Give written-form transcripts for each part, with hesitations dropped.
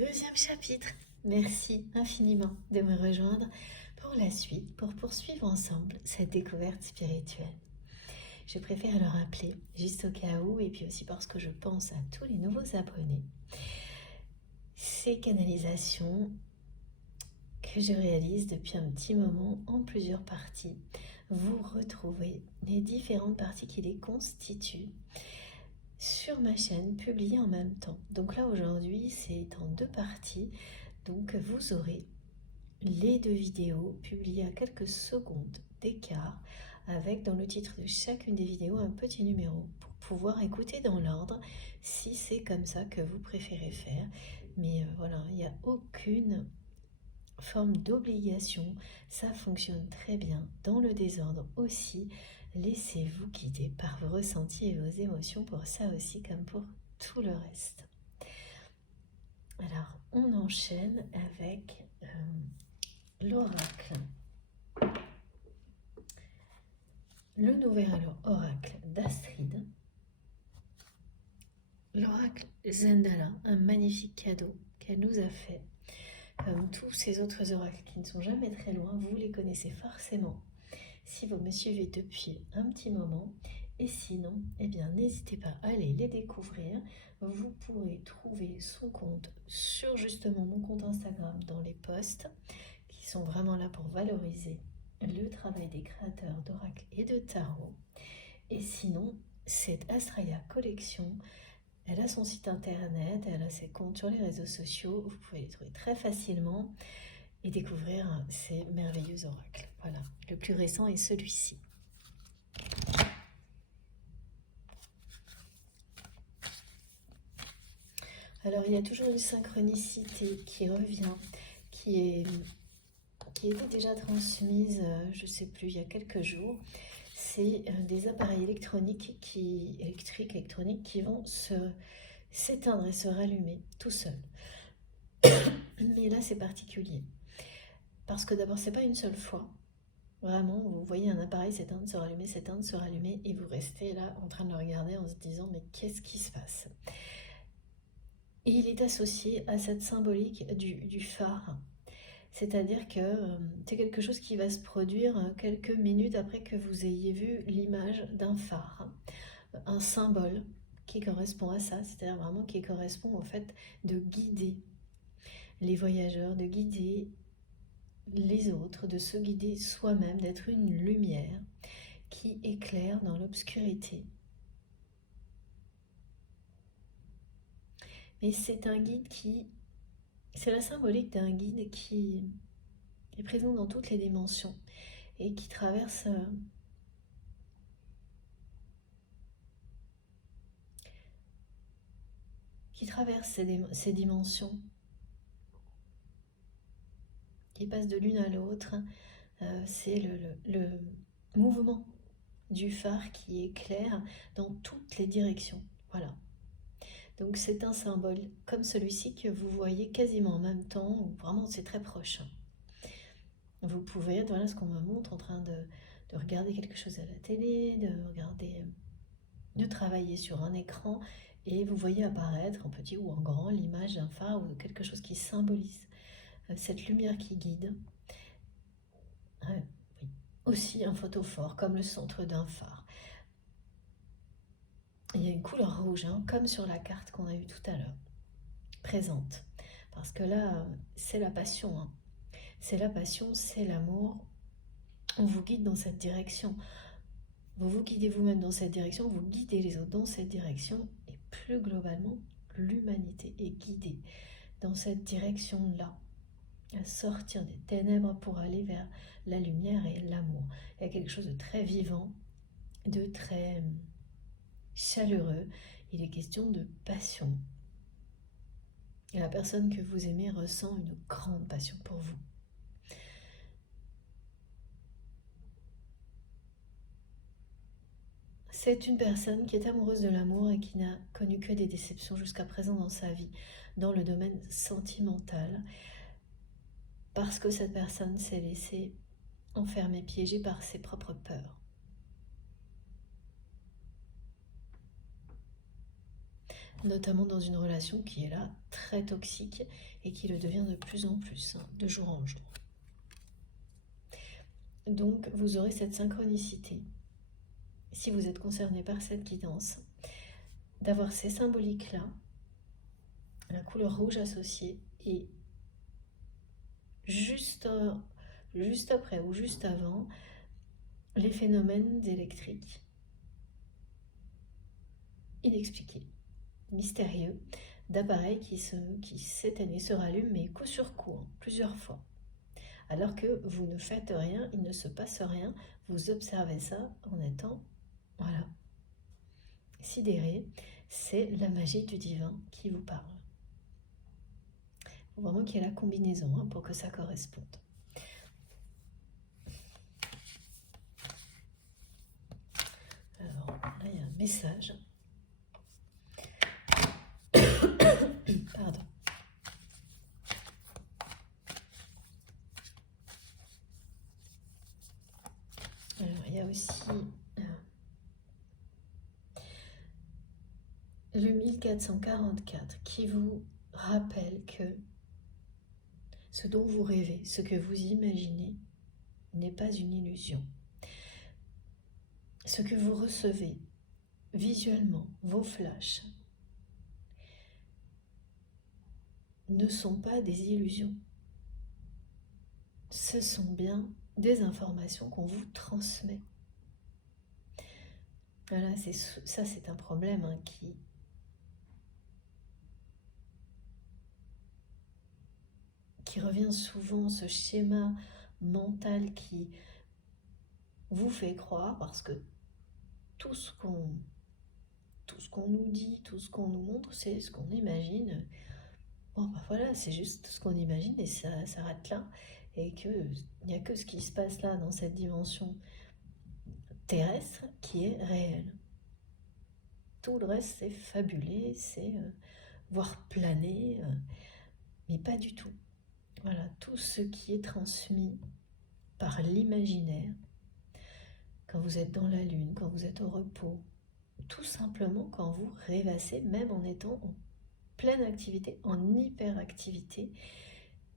Deuxième chapitre. Merci infiniment de me rejoindre pour la suite, pour poursuivre ensemble cette découverte spirituelle. Je préfère le rappeler, juste au cas où, et puis aussi parce que je pense à tous les nouveaux abonnés. Ces canalisations que je réalise depuis un petit moment en plusieurs parties, vous retrouvez les différentes parties qui les constituent sur ma chaîne, publiées en même temps. Donc là aujourd'hui c'est en 2 parties, donc vous aurez les 2 vidéos publiées à quelques secondes d'écart, avec dans le titre de chacune des vidéos un petit numéro pour pouvoir écouter dans l'ordre si c'est comme ça que vous préférez faire. Mais voilà, il n'y a aucune forme d'obligation, ça fonctionne très bien. Dans le désordre aussi, laissez-vous guider par vos ressentis et vos émotions pour ça aussi comme pour tout le reste. Alors, on enchaîne avec l'oracle. Le nouvel oracle d'Astrid. L'oracle Zendala, un magnifique cadeau qu'elle nous a fait. Comme tous ces autres oracles qui ne sont jamais très loin, vous les connaissez forcément si vous me suivez depuis un petit moment. Et sinon, eh bien, n'hésitez pas à aller les découvrir. Vous pourrez trouver son compte sur justement mon compte Instagram dans les posts qui sont vraiment là pour valoriser le travail des créateurs d'oracles et de tarot. Et sinon, cette Astraya Collection, elle a son site internet, elle a ses comptes sur les réseaux sociaux, vous pouvez les trouver très facilement et découvrir ces merveilleux oracles. Voilà, le plus récent est celui-ci. Alors il y a toujours une synchronicité qui revient, qui était déjà transmise, je ne sais plus, il y a quelques jours. C'est des appareils électroniques qui vont s'éteindre et se rallumer tout seuls. Mais là c'est particulier, parce que d'abord c'est pas une seule fois. Vraiment, vous voyez un appareil s'éteindre, se rallumer, et vous restez là en train de le regarder en se disant mais qu'est-ce qui se passe? Et il est associé à cette symbolique du phare. C'est-à-dire que c'est quelque chose qui va se produire quelques minutes après que vous ayez vu l'image d'un phare. Un symbole qui correspond à ça, c'est-à-dire vraiment qui correspond au fait de guider les voyageurs, de guider les autres, de se guider soi-même, d'être une lumière qui éclaire dans l'obscurité. Mais c'est un guide c'est la symbolique d'un guide qui est présent dans toutes les dimensions et qui traverse ces dimensions, qui passe de l'une à l'autre. C'est le mouvement du phare qui éclaire dans toutes les directions. Voilà. Donc c'est un symbole comme celui-ci que vous voyez quasiment en même temps, ou vraiment c'est très proche. Vous pouvez être, voilà ce qu'on me montre, en train de regarder quelque chose à la télé, de travailler sur un écran, et vous voyez apparaître en petit ou en grand l'image d'un phare ou de quelque chose qui symbolise cette lumière qui guide. Oui. Aussi un photophore, comme le centre d'un phare. Il y a une couleur rouge, comme sur la carte qu'on a eue tout à l'heure, présente. Parce que là, c'est la passion. C'est la passion, c'est l'amour. On vous guide dans cette direction. Vous vous guidez vous-même dans cette direction, vous guidez les autres dans cette direction. Et plus globalement, l'humanité est guidée dans cette direction-là, à sortir des ténèbres pour aller vers la lumière et l'amour. Il y a quelque chose de très vivant, de très chaleureux. Il est question de passion. Et la personne que vous aimez ressent une grande passion pour vous. C'est une personne qui est amoureuse de l'amour et qui n'a connu que des déceptions jusqu'à présent dans sa vie, dans le domaine sentimental, parce que cette personne s'est laissée enfermer, piégée par ses propres peurs. notamment dans une relation qui est là très toxique et qui le devient de plus en plus, hein, de jour en jour. Donc vous aurez cette synchronicité, si vous êtes concerné par cette guidance, d'avoir ces symboliques-là, la couleur rouge associée, et juste après ou juste avant, les phénomènes électriques inexpliqués, mystérieux, d'appareils qui s'éteignent et se rallument, mais coup sur coup, hein, plusieurs fois. Alors que vous ne faites rien, il ne se passe rien, vous observez ça en étant, voilà, sidéré. C'est la magie du divin qui vous parle. Il faut vraiment qu'il y ait la combinaison, hein, pour que ça corresponde. Alors là, il y a un message. Pardon. Alors, il y a aussi le 1444 qui vous rappelle que ce dont vous rêvez, ce que vous imaginez, n'est pas une illusion. Ce que vous recevez visuellement, vos flashs, ne sont pas des illusions. Ce sont bien des informations qu'on vous transmet. Voilà, ça c'est un problème, hein, qui revient souvent, ce schéma mental qui vous fait croire, parce que tout ce qu'on nous dit, tout ce qu'on nous montre, c'est ce qu'on imagine. Bon, ben voilà, c'est juste ce qu'on imagine et ça s'arrête là. Et qu'il n'y a que ce qui se passe là, dans cette dimension terrestre, qui est réel. Tout le reste, c'est fabulé, c'est voir planer, mais pas du tout. Voilà, tout ce qui est transmis par l'imaginaire, quand vous êtes dans la lune, quand vous êtes au repos, tout simplement quand vous rêvassez, même en étant en pleine activité, en hyperactivité,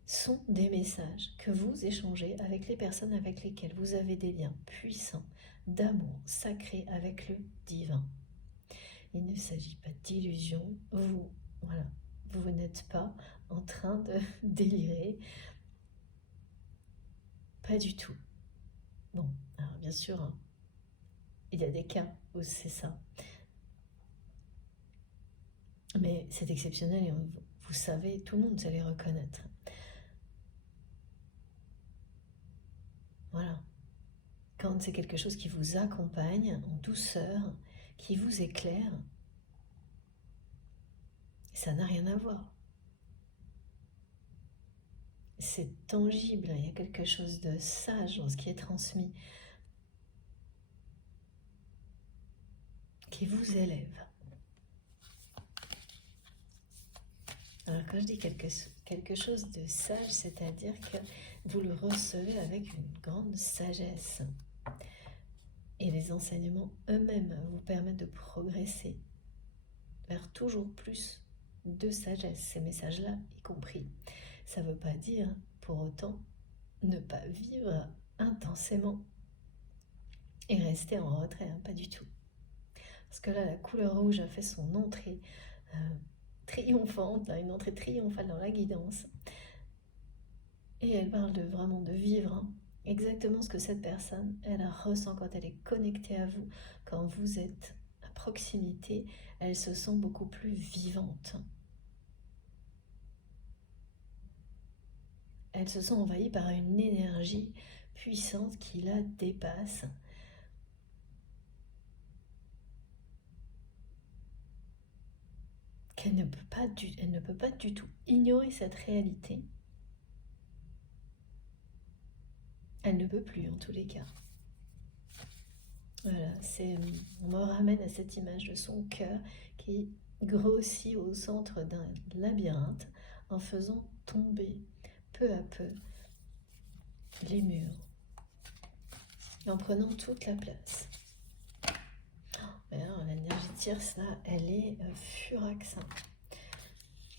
sont des messages que vous échangez avec les personnes avec lesquelles vous avez des liens puissants, d'amour sacré avec le divin. Il ne s'agit pas d'illusion, vous n'êtes pas en train de délirer, pas du tout. Bon, alors bien sûr, hein, il y a des cas où c'est ça, mais c'est exceptionnel et vous savez, tout le monde sait les reconnaître. Voilà. Quand c'est quelque chose qui vous accompagne en douceur, qui vous éclaire, ça n'a rien à voir. C'est tangible, il y a quelque chose de sage dans ce qui est transmis, qui vous élève. Alors quand je dis quelque chose de sage, c'est-à-dire que vous le recevez avec une grande sagesse. Et les enseignements eux-mêmes vous permettent de progresser vers toujours plus de sagesse, ces messages-là y compris. Ça ne veut pas dire pour autant ne pas vivre intensément et rester en retrait, hein, pas du tout. Parce que là, la couleur rouge a fait son entrée triomphante, là, une entrée triomphale dans la guidance. Et elle parle vraiment de vivre, hein, exactement ce que cette personne, elle ressent quand elle est connectée à vous, quand vous êtes à proximité, elle se sent beaucoup plus vivante. Elle se sent envahie par une énergie puissante qui la dépasse. Elle ne peut pas du tout ignorer cette réalité. Elle ne peut plus en tous les cas. Voilà, on me ramène à cette image de son cœur qui grossit au centre d'un labyrinthe en faisant tomber peu à peu les murs et en prenant toute la place. Mais alors, l'énergie tierce, là, elle est furax.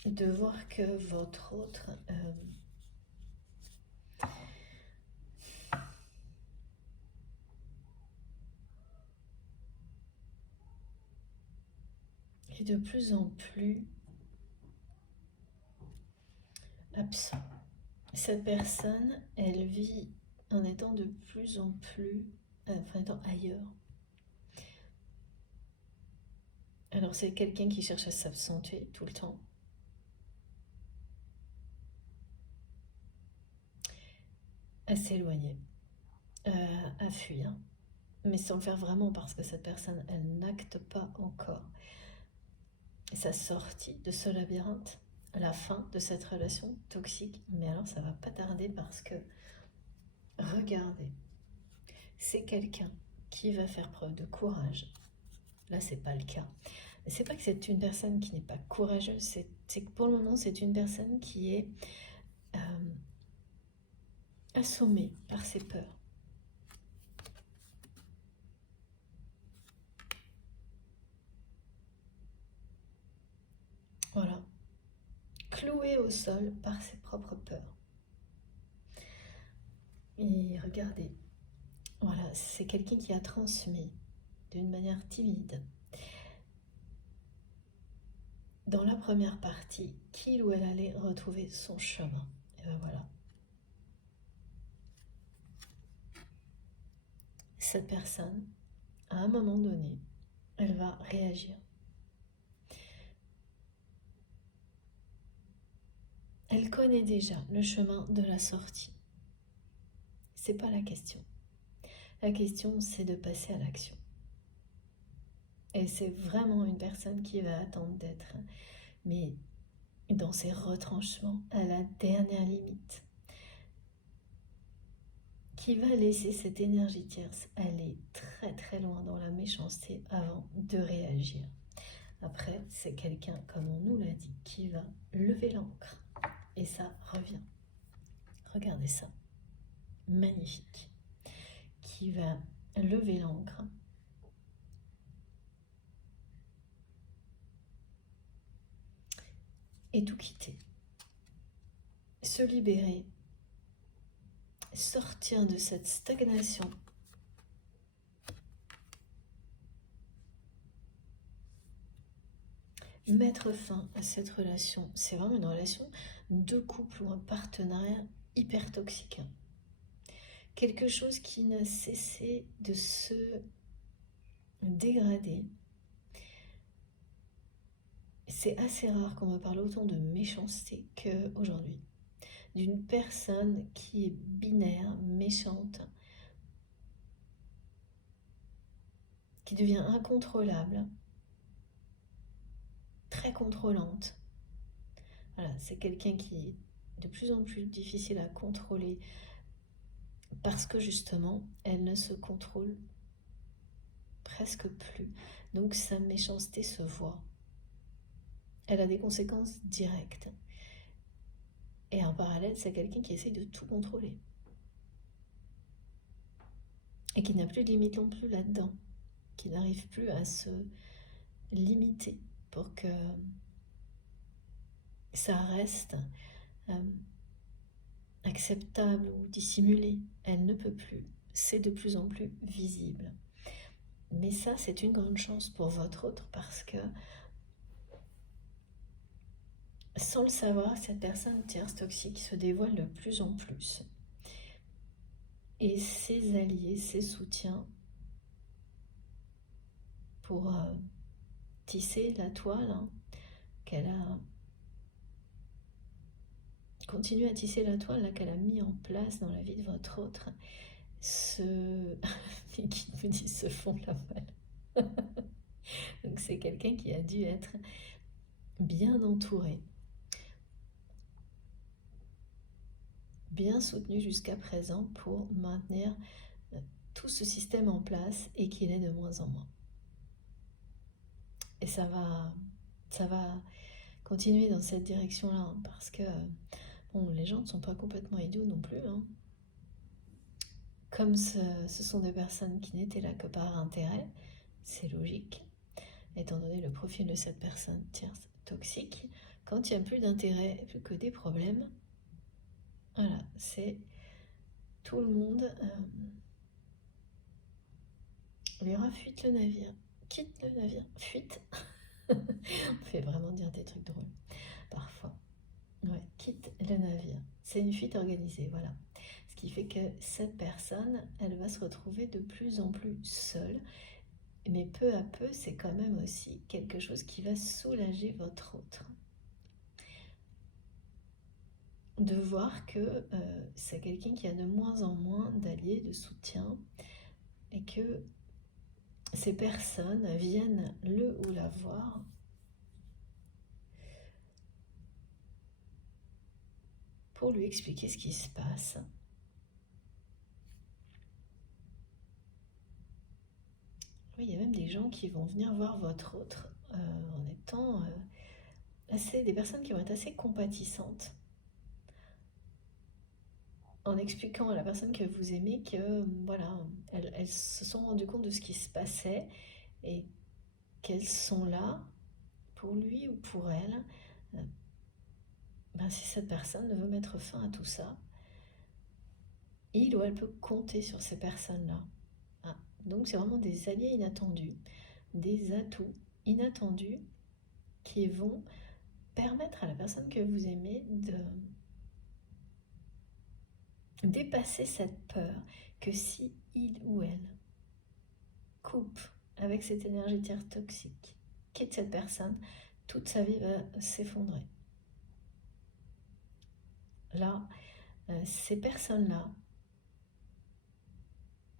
De voir que votre autre... est de plus en plus absent. Cette personne, elle vit en étant de plus en plus... enfin, étant ailleurs. Alors, c'est quelqu'un qui cherche à s'absenter tout le temps. À s'éloigner. À fuir. Mais sans le faire vraiment parce que cette personne, elle n'acte pas encore sa sortie de ce labyrinthe, la fin de cette relation toxique. Mais alors, ça va pas tarder parce que, regardez, c'est quelqu'un qui va faire preuve de courage. Là, c'est pas le cas. Mais c'est pas que c'est une personne qui n'est pas courageuse, c'est que pour le moment, c'est une personne qui est assommée par ses peurs. Voilà. Clouée au sol par ses propres peurs. Et regardez, voilà, c'est quelqu'un qui a transmis d'une manière timide, dans la première partie, qu'il ou elle allait retrouver son chemin. Et ben voilà. Cette personne, à un moment donné, elle va réagir. Elle connaît déjà le chemin de la sortie. C'est pas la question. La question, c'est de passer à l'action. Et c'est vraiment une personne qui va attendre d'être, mais dans ses retranchements, à la dernière limite, qui va laisser cette énergie tierce aller très très loin dans la méchanceté avant de réagir. Après, c'est quelqu'un, comme on nous l'a dit, qui va lever l'ancre. Et ça revient. Regardez ça. Magnifique. Qui va lever l'ancre. Et tout quitter. Se libérer. Sortir de cette stagnation. Mettre fin à cette relation. C'est vraiment une relation de couple ou un partenariat hyper toxique. Quelque chose qui n'a cessé de se dégrader. C'est assez rare qu'on me parle autant de méchanceté qu'aujourd'hui. D'une personne qui est binaire, méchante, qui devient incontrôlable, très contrôlante. Voilà, c'est quelqu'un qui est de plus en plus difficile à contrôler parce que justement, elle ne se contrôle presque plus. Donc sa méchanceté se voit. Elle a des conséquences directes. Et en parallèle, c'est quelqu'un qui essaye de tout contrôler. Et qui n'a plus de limite non plus là-dedans. Qui n'arrive plus à se limiter pour que ça reste acceptable ou dissimulé. Elle ne peut plus. C'est de plus en plus visible. Mais ça, c'est une grande chance pour votre autre parce que sans le savoir, cette personne tierce toxique se dévoile de plus en plus. Et ses alliés, ses soutiens pour tisser la toile qu'elle a continué à tisser la toile qu'elle a mis en place dans la vie de votre autre, les guides me disent se font la malle. Donc c'est quelqu'un qui a dû être bien entouré, bien soutenu jusqu'à présent pour maintenir tout ce système en place et qu'il est de moins en moins. Et ça va continuer dans cette direction-là, parce que bon, les gens ne sont pas complètement idiots non plus. Comme ce sont des personnes qui n'étaient là que par intérêt, c'est logique. étant donné le profil de cette personne tierce toxique, quand il n'y a plus d'intérêt, plus que des problèmes, voilà, c'est tout le monde verra fuite le navire, quitte le navire, fuite. On fait vraiment dire des trucs drôles, parfois. Ouais, quitte le navire. C'est une fuite organisée, voilà. Ce qui fait que cette personne, elle va se retrouver de plus en plus seule. Mais peu à peu, c'est quand même aussi quelque chose qui va soulager votre autre. De voir que c'est quelqu'un qui a de moins en moins d'alliés, de soutien, et que ces personnes viennent le ou la voir pour lui expliquer ce qui se passe. Oui, il y a même des gens qui vont venir voir votre autre en étant des personnes qui vont être assez compatissantes, en expliquant à la personne que vous aimez que voilà, elles se sont rendues compte de ce qui se passait et qu'elles sont là pour lui ou pour elle. Si cette personne veut mettre fin à tout ça, il ou elle peut compter sur ces personnes-là. Donc c'est vraiment des alliés inattendus, des atouts inattendus qui vont permettre à la personne que vous aimez de dépasser cette peur que si il ou elle coupe avec cette énergie toxique, quitte cette personne, toute sa vie va s'effondrer. Là, ces personnes-là,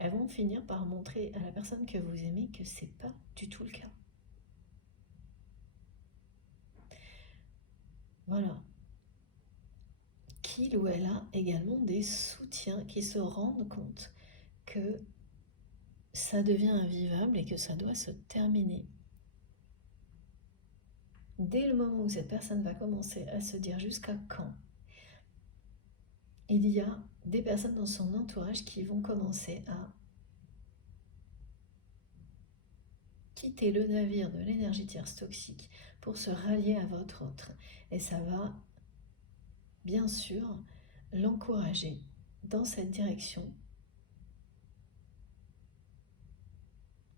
elles vont finir par montrer à la personne que vous aimez que c'est pas du tout le cas. Voilà. Qu'il ou elle a également des soutiens qui se rendent compte que ça devient invivable et que ça doit se terminer. Dès le moment où cette personne va commencer à se dire jusqu'à quand, il y a des personnes dans son entourage qui vont commencer à quitter le navire de l'énergie tierce toxique pour se rallier à votre autre. Et ça va, bien sûr, l'encourager dans cette direction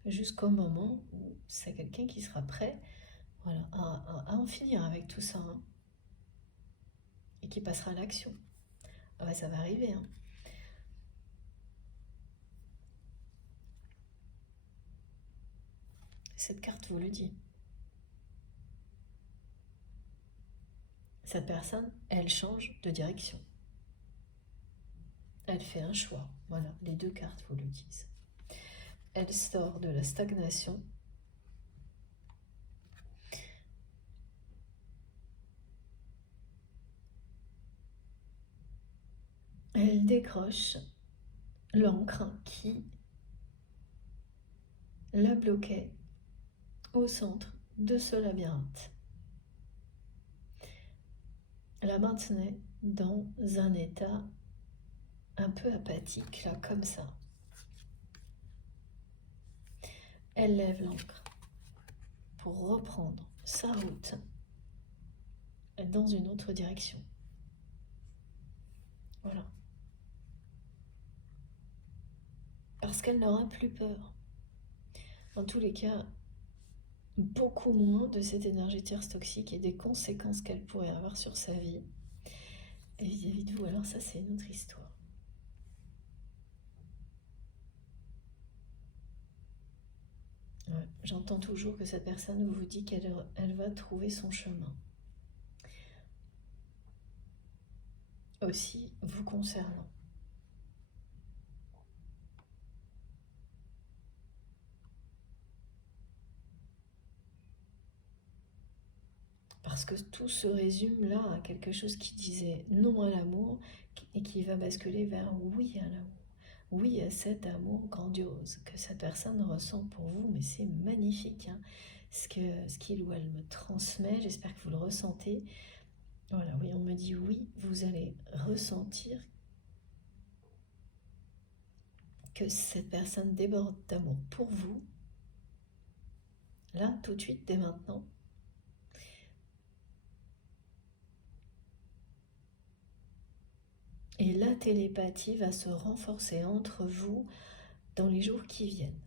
jusqu'au moment où c'est quelqu'un qui sera prêt, voilà, à en finir avec tout ça, hein, et qui passera à l'action. Ah ouais, ça va arriver, hein. Cette carte vous le dit. Cette personne, elle change de direction. Elle fait un choix. Voilà, les deux cartes vous le disent. Elle sort de la stagnation. Elle décroche l'encre qui la bloquait au centre de ce labyrinthe. La maintenait dans un état un peu apathique, là, comme ça. Elle lève l'encre pour reprendre sa route dans une autre direction. Voilà. Parce qu'elle n'aura plus peur. En tous les cas, beaucoup moins de cette énergie tierce toxique et des conséquences qu'elle pourrait avoir sur sa vie et vis-à-vis de vous. Alors ça, c'est une autre histoire. Ouais, j'entends toujours que cette personne vous dit qu'elle va trouver son chemin. Aussi vous concernant. Parce que tout se résume là à quelque chose qui disait non à l'amour et qui va basculer vers oui à l'amour. Oui à cet amour grandiose que cette personne ressent pour vous, mais c'est magnifique, hein, ce qu'il ou elle me transmet, j'espère que vous le ressentez. Voilà, oui, on me dit oui, vous allez ressentir que cette personne déborde d'amour pour vous. là, tout de suite, dès maintenant. Et la télépathie va se renforcer entre vous dans les jours qui viennent.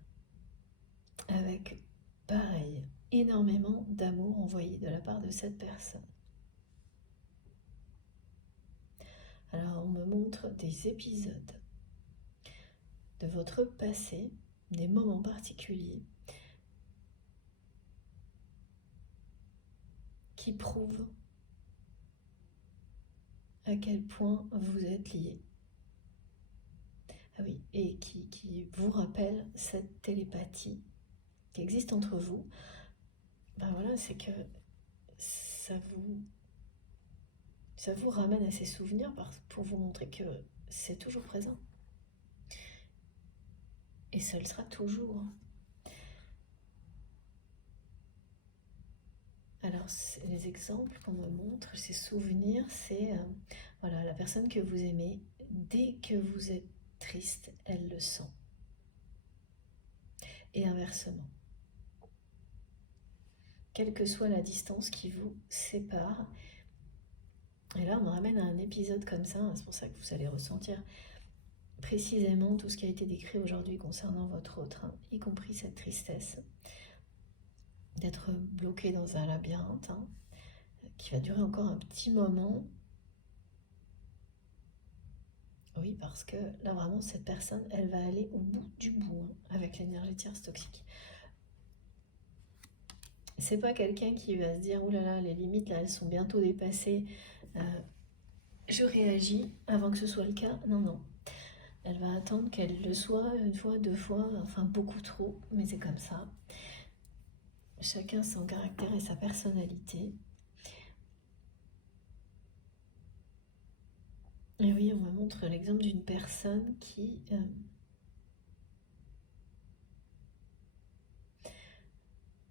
Avec, pareil, énormément d'amour envoyé de la part de cette personne. Alors, on me montre des épisodes de votre passé, des moments particuliers qui prouvent à quel point vous êtes liés. Ah oui, et qui vous rappellent cette télépathie qui existe entre vous. Ben voilà, c'est que ça vous ramène à ces souvenirs pour vous montrer que c'est toujours présent. Et ça le sera toujours. Alors, les exemples qu'on me montre, ces souvenirs, c'est voilà, la personne que vous aimez, dès que vous êtes triste, elle le sent. Et inversement. Quelle que soit la distance qui vous sépare. Et là, on me ramène à un épisode comme ça, c'est pour ça que vous allez ressentir précisément tout ce qui a été décrit aujourd'hui concernant votre autre, y compris cette tristesse d'être bloqué dans un labyrinthe qui va durer encore un petit moment. Oui, parce que là vraiment cette personne, elle va aller au bout du bout avec l'énergie tierce toxique. C'est pas quelqu'un qui va se dire, oh là là, les limites là, elles sont bientôt dépassées, je réagis avant que ce soit le cas. Non, non. Elle va attendre qu'elle le soit une fois, deux fois, enfin beaucoup trop, mais c'est comme ça. Chacun son caractère et sa personnalité. Et oui, on me montre l'exemple d'une personne qui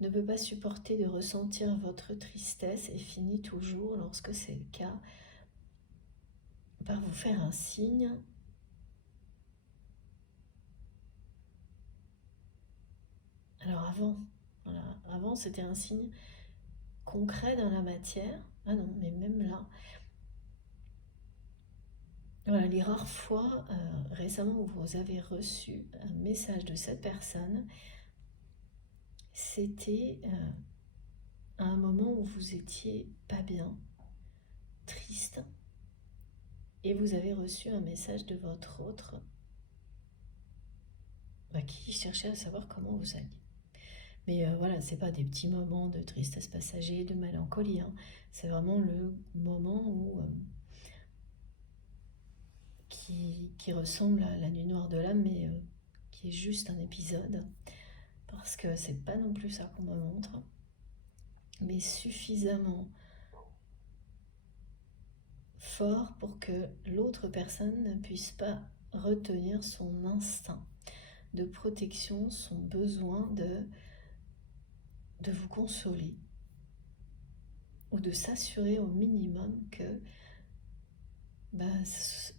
ne peut pas supporter de ressentir votre tristesse et finit toujours, lorsque c'est le cas, par vous faire un signe. Alors avant c'était un signe concret dans la matière. Ah non, mais même là, voilà, les rares fois récemment où vous avez reçu un message de cette personne, c'était à un moment où vous étiez pas bien, triste, et vous avez reçu un message de votre autre qui cherchait à savoir comment vous alliez. Mais voilà, c'est pas des petits moments de tristesse passager, de mélancolie, c'est vraiment le moment où qui ressemble à la nuit noire de l'âme, mais qui est juste un épisode, parce que c'est pas non plus ça qu'on me montre, mais suffisamment fort pour que l'autre personne ne puisse pas retenir son instinct de protection, son besoin de vous consoler, ou de s'assurer au minimum que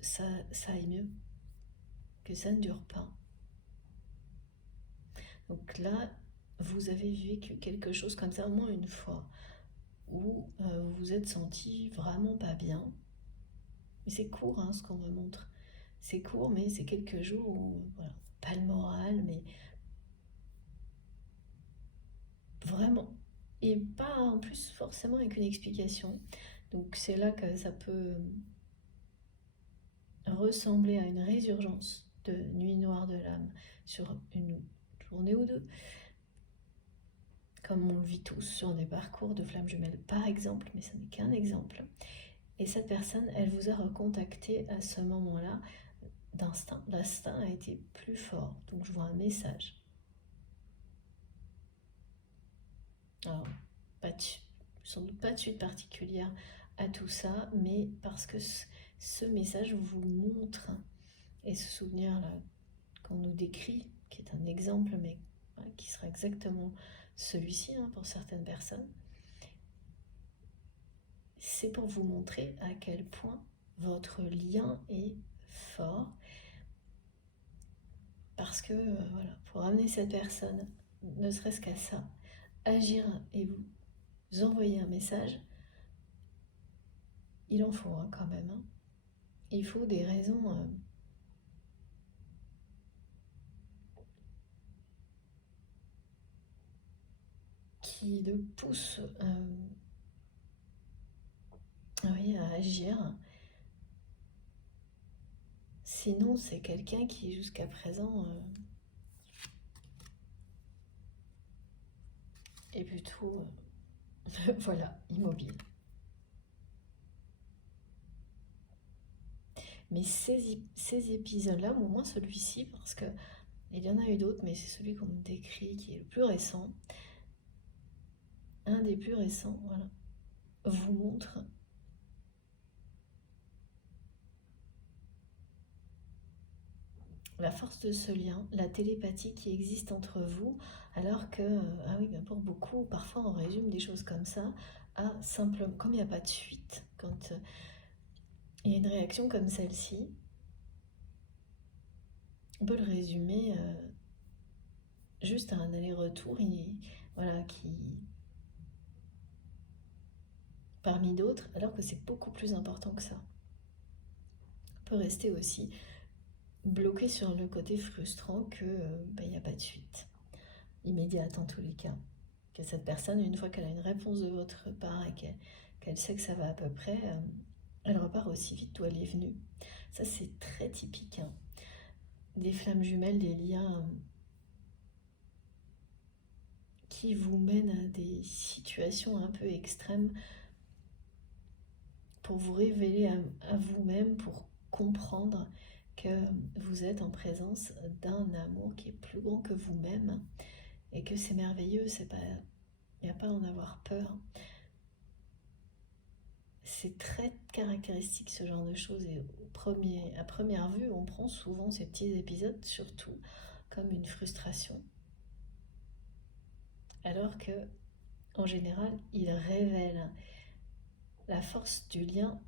ça aille mieux, que ça ne dure pas. Donc là, vous avez vécu quelque chose comme ça au moins une fois, où vous vous êtes senti vraiment pas bien. Mais c'est court ce qu'on me montre. C'est court, mais c'est quelques jours où, voilà, pas le moral, mais vraiment. Et pas en plus forcément avec une explication. Donc c'est là que ça peut ressembler à une résurgence de nuit noire de l'âme sur une journée ou deux, comme on le vit tous sur des parcours de flammes jumelles par exemple, mais ce n'est qu'un exemple. Et cette personne, elle vous a recontacté à ce moment-là d'instinct. L'instinct a été plus fort, donc je vois un message. Alors, sans doute pas de suite particulière à tout ça, mais parce que ce message vous montre, et ce souvenir-là qu'on nous décrit, qui est un exemple, mais qui sera exactement celui-ci pour certaines personnes, c'est pour vous montrer à quel point votre lien est fort, parce que voilà, pour amener cette personne, ne serait-ce qu'à ça, agir et vous envoyer un message, il en faut quand même. Hein. Il faut des raisons qui le poussent à agir. Sinon, c'est quelqu'un qui, jusqu'à présent, est plutôt, voilà, immobile. Mais ces épisodes-là, au moins celui-ci, parce que il y en a eu d'autres, mais c'est celui qu'on me décrit qui est le plus récent, un des plus récents, voilà, vous montre la force de ce lien, la télépathie qui existe entre vous, alors que, ah oui, ben pour beaucoup, parfois on résume des choses comme ça à simplement, comme il n'y a pas de suite, quand il y a une réaction comme celle-ci, on peut le résumer juste à un aller-retour, voilà, qui, parmi d'autres, alors que c'est beaucoup plus important que ça. On peut rester aussi bloqué sur le côté frustrant que il n'y a pas de suite immédiate en tous les cas. Que cette personne, une fois qu'elle a une réponse de votre part et qu'elle sait que ça va à peu près, elle repart aussi vite d'où elle est venue. Ça, c'est très typique. Hein. Des flammes jumelles, des liens qui vous mènent à des situations un peu extrêmes pour vous révéler à vous-même, pour comprendre que vous êtes en présence d'un amour qui est plus grand que vous-même et que c'est merveilleux, il n'y a pas à en avoir peur. C'est très caractéristique ce genre de choses et à première vue, on prend souvent ces petits épisodes surtout comme une frustration. Alors que, en général, ils révèlent la force du lien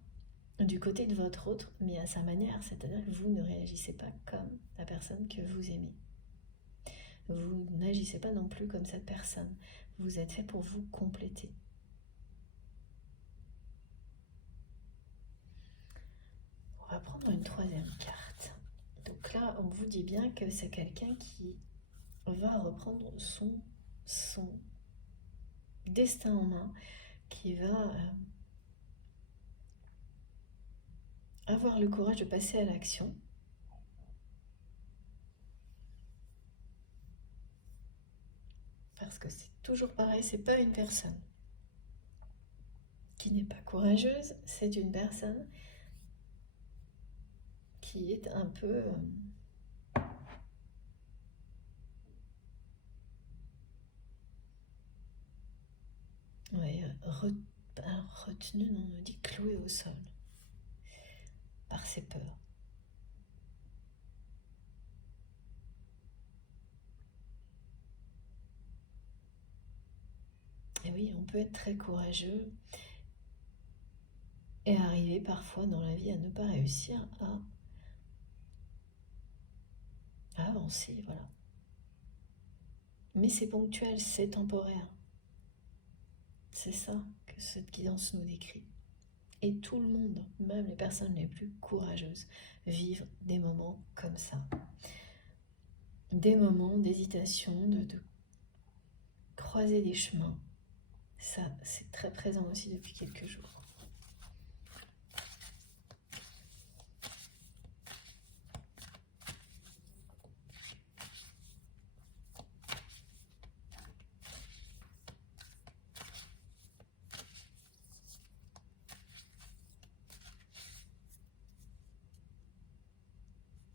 du côté de votre autre, mais à sa manière, c'est-à-dire que vous ne réagissez pas comme la personne que vous aimez. Vous n'agissez pas non plus comme cette personne. Vous êtes fait pour vous compléter. On va prendre une troisième carte. Donc là, on vous dit bien que c'est quelqu'un qui va reprendre son destin en main, qui va avoir le courage de passer à l'action. Parce que c'est toujours pareil, c'est pas une personne qui n'est pas courageuse, c'est une personne qui est un peu retenue, non, on dit clouée au sol par ses peurs. Et oui, on peut être très courageux et arriver parfois dans la vie à ne pas réussir à avancer, voilà. Mais c'est ponctuel, c'est temporaire. C'est ça que cette guidance nous décrit. Et tout le monde, même les personnes les plus courageuses, vivent des moments comme ça. Des moments d'hésitation, de croiser des chemins. Ça, c'est très présent aussi depuis quelques jours.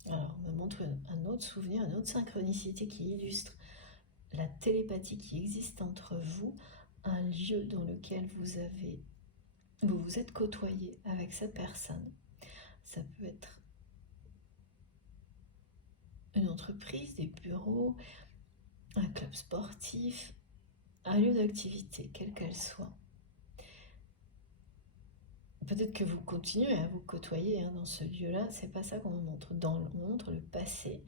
Alors, on me montre un autre souvenir, une autre synchronicité qui illustre la télépathie qui existe entre vous, un lieu dans lequel vous vous êtes côtoyé avec cette personne. Ça peut être une entreprise, des bureaux, un club sportif, un lieu d'activité, quelle qu'elle soit. Peut-être que vous continuez à vous côtoyer dans ce lieu-là, c'est pas ça qu'on vous montre. On montre le passé,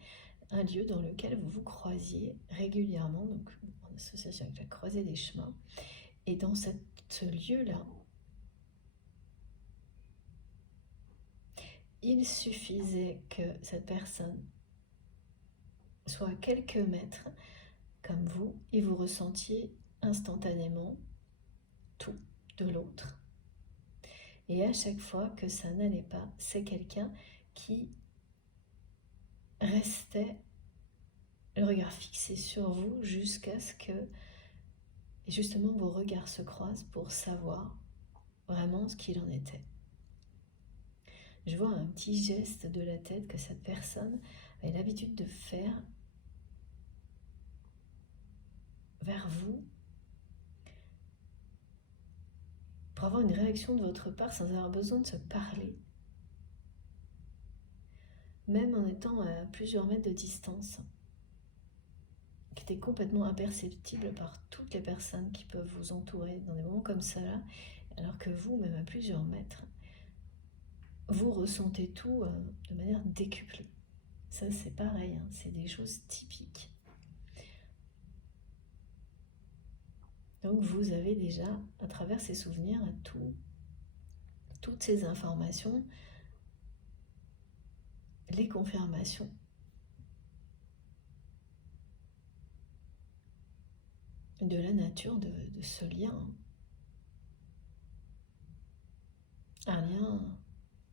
un lieu dans lequel vous vous croisiez régulièrement. Donc association avec la croisée des chemins. Et dans ce lieu-là, il suffisait que cette personne soit à quelques mètres comme vous et vous ressentiez instantanément tout de l'autre. Et à chaque fois que ça n'allait pas, c'est quelqu'un qui restait le regard fixé sur vous jusqu'à ce que justement vos regards se croisent pour savoir vraiment ce qu'il en était. Je vois un petit geste de la tête que cette personne avait l'habitude de faire vers vous pour avoir une réaction de votre part sans avoir besoin de se parler, même en étant à plusieurs mètres de distance, qui était complètement imperceptible par toutes les personnes qui peuvent vous entourer dans des moments comme ça, alors que vous, même à plusieurs mètres, vous ressentez tout de manière décuplée. Ça, c'est pareil, hein, c'est des choses typiques. Donc vous avez déjà, à travers ces souvenirs, toutes ces informations, les confirmations de la nature de ce lien. Un lien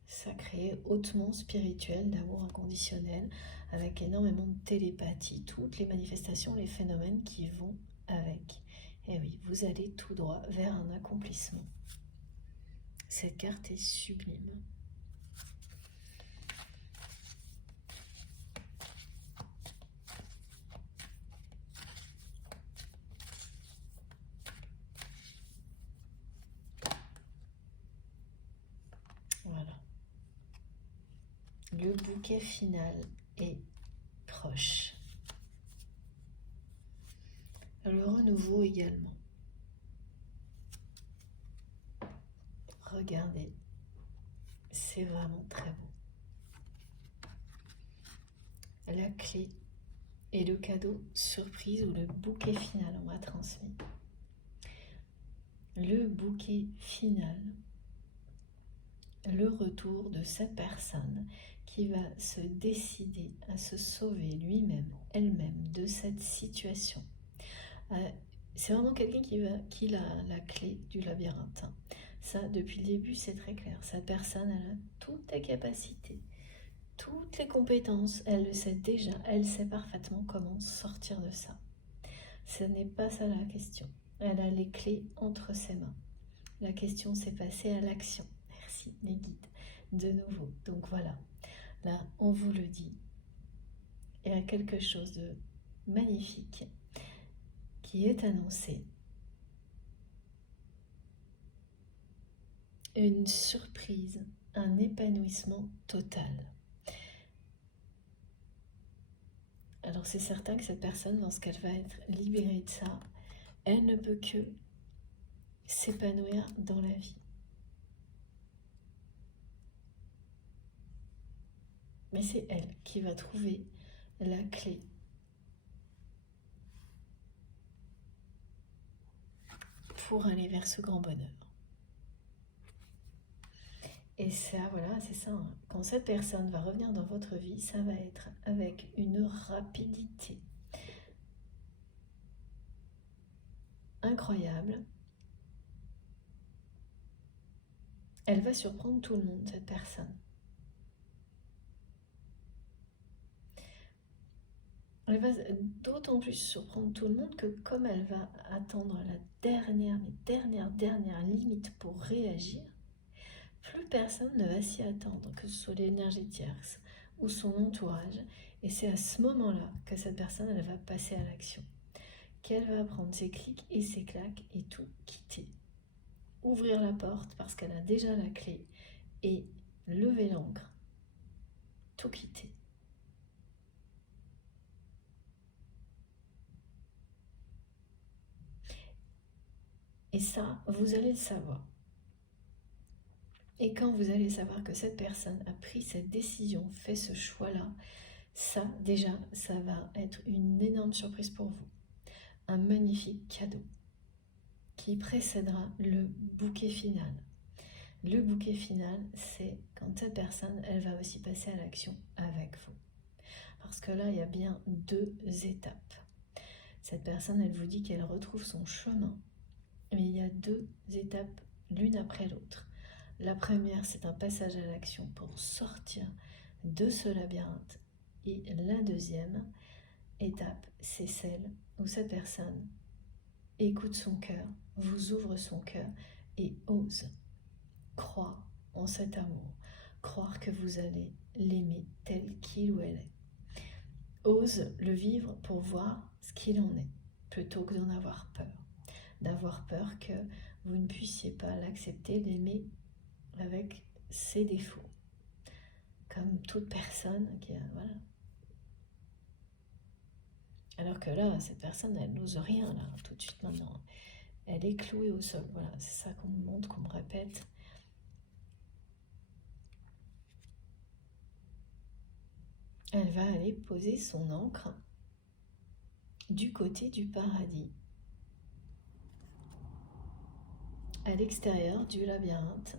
sacré, hautement spirituel, d'amour inconditionnel, avec énormément de télépathie, toutes les manifestations, les phénomènes qui vont avec. Et oui, vous allez tout droit vers un accomplissement. Cette carte est sublime. Voilà. Le bouquet final est proche. Le renouveau également. Regardez, c'est vraiment très beau. La clé et le cadeau surprise ou le bouquet final, on m'a transmis. Le bouquet final, le retour de cette personne qui va se décider à se sauver lui-même, elle-même de cette situation. C'est vraiment quelqu'un qui a la clé du labyrinthe. Ça, depuis le début, c'est très clair. Cette personne, elle a toutes les capacités, toutes les compétences. Elle le sait déjà. Elle sait parfaitement comment sortir de ça. Ce n'est pas ça la question. Elle a les clés entre ses mains. La question, c'est passer à l'action. Merci, les guides. De nouveau. Donc voilà. Là, on vous le dit. Il y a quelque chose de magnifique qui est annoncé. Une surprise, un épanouissement total. Alors c'est certain que cette personne, lorsqu'elle va être libérée de ça, elle ne peut que s'épanouir dans la vie. Mais c'est elle qui va trouver la clé pour aller vers ce grand bonheur. Et ça, voilà, c'est ça. Hein. Quand cette personne va revenir dans votre vie, ça va être avec une rapidité incroyable. Elle va surprendre tout le monde, cette personne. Elle va d'autant plus surprendre tout le monde que comme elle va attendre la dernière limite pour réagir, plus personne ne va s'y attendre, que ce soit l'énergie tierce ou son entourage. Et c'est à ce moment-là que cette personne, elle va passer à l'action. Qu'elle va prendre ses clics et ses claques et tout quitter. Ouvrir la porte parce qu'elle a déjà la clé et lever l'ancre. Tout quitter. Et ça, vous allez le savoir. Et quand vous allez savoir que cette personne a pris cette décision, fait ce choix-là, ça, déjà, ça va être une énorme surprise pour vous. un magnifique cadeau qui précédera le bouquet final. Le bouquet final, c'est quand cette personne, elle va aussi passer à l'action avec vous. Parce que là, il y a bien 2 étapes. Cette personne, elle vous dit qu'elle retrouve son chemin. Mais il y a 2 étapes, l'une après l'autre. La première, c'est un passage à l'action pour sortir de ce labyrinthe. Et la deuxième étape, c'est celle où cette personne écoute son cœur, vous ouvre son cœur et ose croire en cet amour, croire que vous allez l'aimer tel qu'il ou elle est. Ose le vivre pour voir ce qu'il en est, plutôt que d'en avoir peur. D'avoir peur que vous ne puissiez pas l'accepter, l'aimer avec ses défauts. Comme toute personne qui a, voilà. Alors que là, cette personne, elle n'ose rien, là, tout de suite maintenant. Elle est clouée au sol. Voilà, c'est ça qu'on me montre, qu'on me répète. Elle va aller poser son encre du côté du paradis, à l'extérieur du labyrinthe,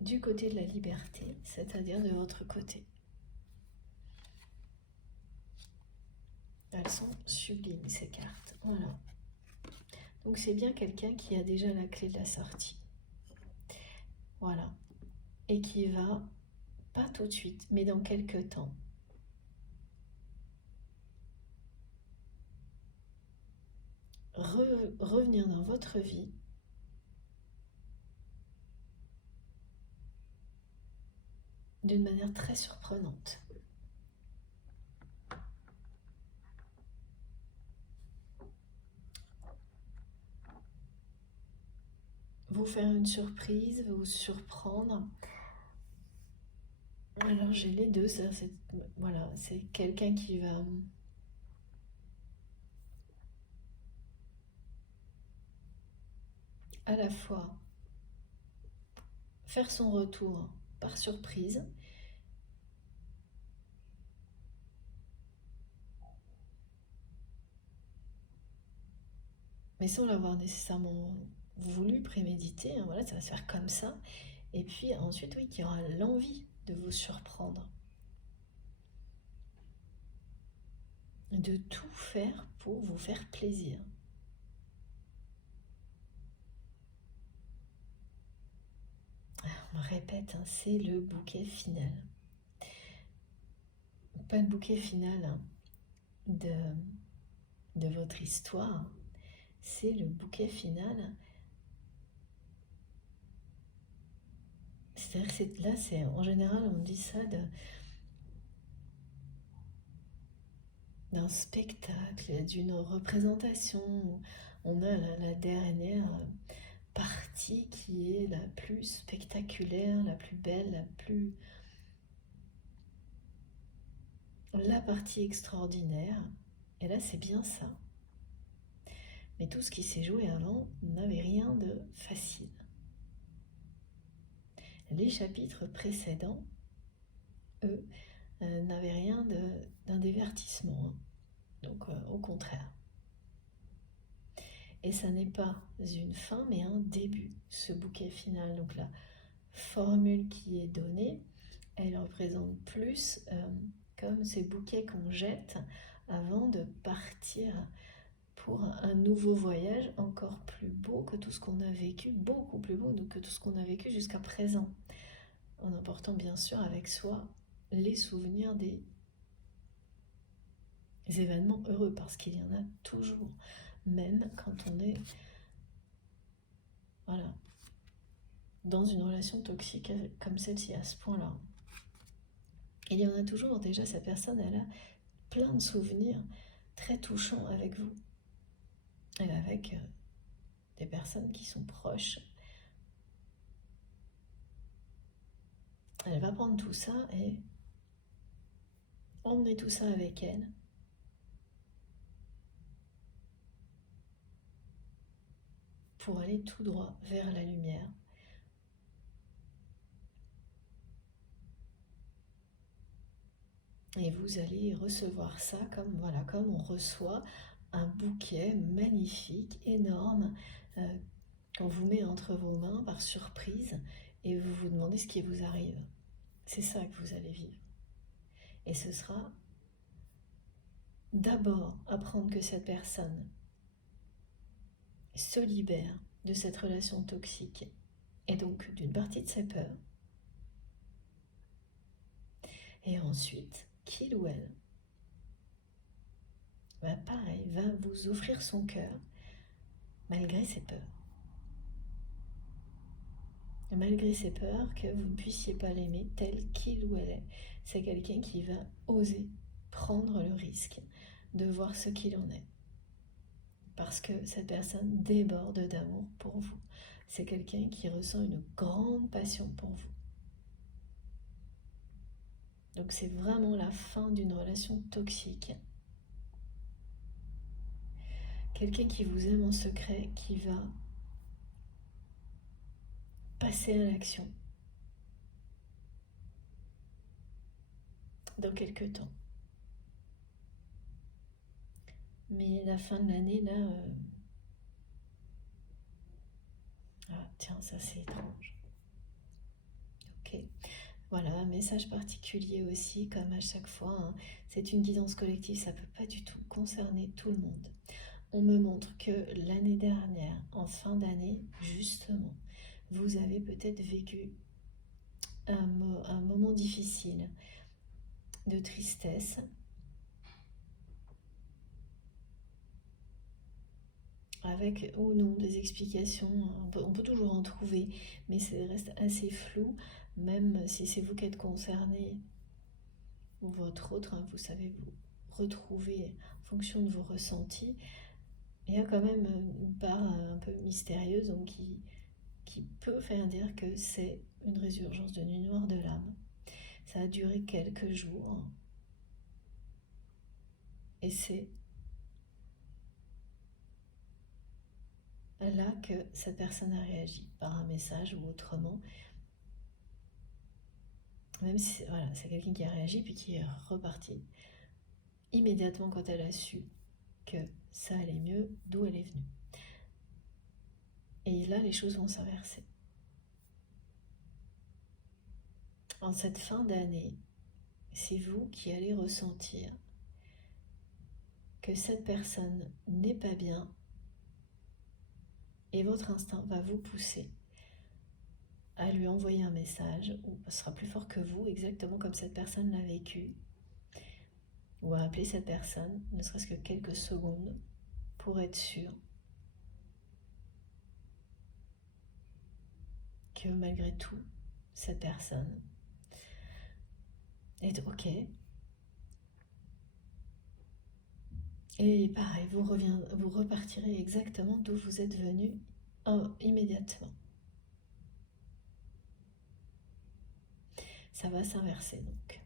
du côté de la liberté, c'est-à-dire de votre côté. Elles sont sublimes, ces cartes. Voilà. Donc c'est bien quelqu'un qui a déjà la clé de la sortie. Voilà. Et qui va, pas tout de suite, mais dans quelques temps, revenir dans votre vie d'une manière très surprenante. Vous faire une surprise, vous surprendre. Alors j'ai les deux, ça, voilà, c'est quelqu'un qui va à la fois faire son retour par surprise mais sans l'avoir nécessairement voulu, prémédité, hein, voilà, ça va se faire comme ça. Et puis ensuite, oui, qu'il y aura l'envie de vous surprendre. De tout faire pour vous faire plaisir. On me répète, hein, c'est le bouquet final. Pas le bouquet final hein, de votre histoire, c'est le bouquet final. C'est-à-dire que là, en général, on dit ça d'un spectacle, d'une représentation. On a la dernière partie qui est la plus spectaculaire, la plus belle, la partie extraordinaire. Et là, c'est bien ça. Mais tout ce qui s'est joué avant n'avait rien de facile. Les chapitres précédents, eux, n'avaient rien d'un divertissement. Hein. Donc, au contraire. Et ça n'est pas une fin, mais un début, ce bouquet final. Donc la formule qui est donnée, elle représente plus comme ces bouquets qu'on jette avant de partir pour un nouveau voyage encore plus beau que tout ce qu'on a vécu, beaucoup plus beau que tout ce qu'on a vécu jusqu'à présent. En emportant bien sûr avec soi les souvenirs des événements heureux, parce qu'il y en a toujours, même quand on est voilà, dans une relation toxique comme celle-ci à ce point-là. Il y en a toujours, déjà cette personne, elle a plein de souvenirs très touchants avec vous. Et avec des personnes qui sont proches. Elle va prendre tout ça et emmener tout ça avec elle. Pour aller tout droit vers la lumière. Et vous allez recevoir ça comme on reçoit un bouquet magnifique, énorme, qu'on vous met entre vos mains par surprise et vous vous demandez ce qui vous arrive. C'est ça que vous allez vivre. Et ce sera d'abord apprendre que cette personne se libère de cette relation toxique et donc d'une partie de ses peurs. Et ensuite, qu'il ou elle, pareil, va vous offrir son cœur malgré ses peurs. Malgré ses peurs, que vous ne puissiez pas l'aimer tel qu'il ou elle est. C'est quelqu'un qui va oser prendre le risque de voir ce qu'il en est. Parce que cette personne déborde d'amour pour vous. C'est quelqu'un qui ressent une grande passion pour vous. Donc c'est vraiment la fin d'une relation toxique. Quelqu'un qui vous aime en secret, qui va passer à l'action dans quelques temps. Mais la fin de l'année, là... Ah, tiens, ça c'est étrange. Ok. Voilà, un message particulier aussi, comme à chaque fois. Hein. C'est une guidance collective, ça ne peut pas du tout concerner tout le monde. On me montre que l'année dernière, en fin d'année, justement, vous avez peut-être vécu un moment difficile de tristesse, avec ou non des explications. On peut toujours en trouver, mais ça reste assez flou, même si c'est vous qui êtes concerné ou votre autre, hein, vous savez vous retrouver en fonction de vos ressentis. Il y a quand même une part un peu mystérieuse donc qui peut faire dire que c'est une résurgence de nuit noire de l'âme. Ça a duré quelques jours et c'est là que cette personne a réagi par un message ou autrement. Même si voilà, c'est quelqu'un qui a réagi puis qui est reparti immédiatement quand elle a su que ça allait mieux, d'où elle est venue. Et là, les choses vont s'inverser. En cette fin d'année, c'est vous qui allez ressentir que cette personne n'est pas bien et votre instinct va vous pousser à lui envoyer un message ou ce sera plus fort que vous, exactement comme cette personne l'a vécu, ou à appeler cette personne, ne serait-ce que quelques secondes, pour être sûr que malgré tout, cette personne est OK. Et pareil, vous repartirez exactement d'où vous êtes venu immédiatement. Ça va s'inverser donc.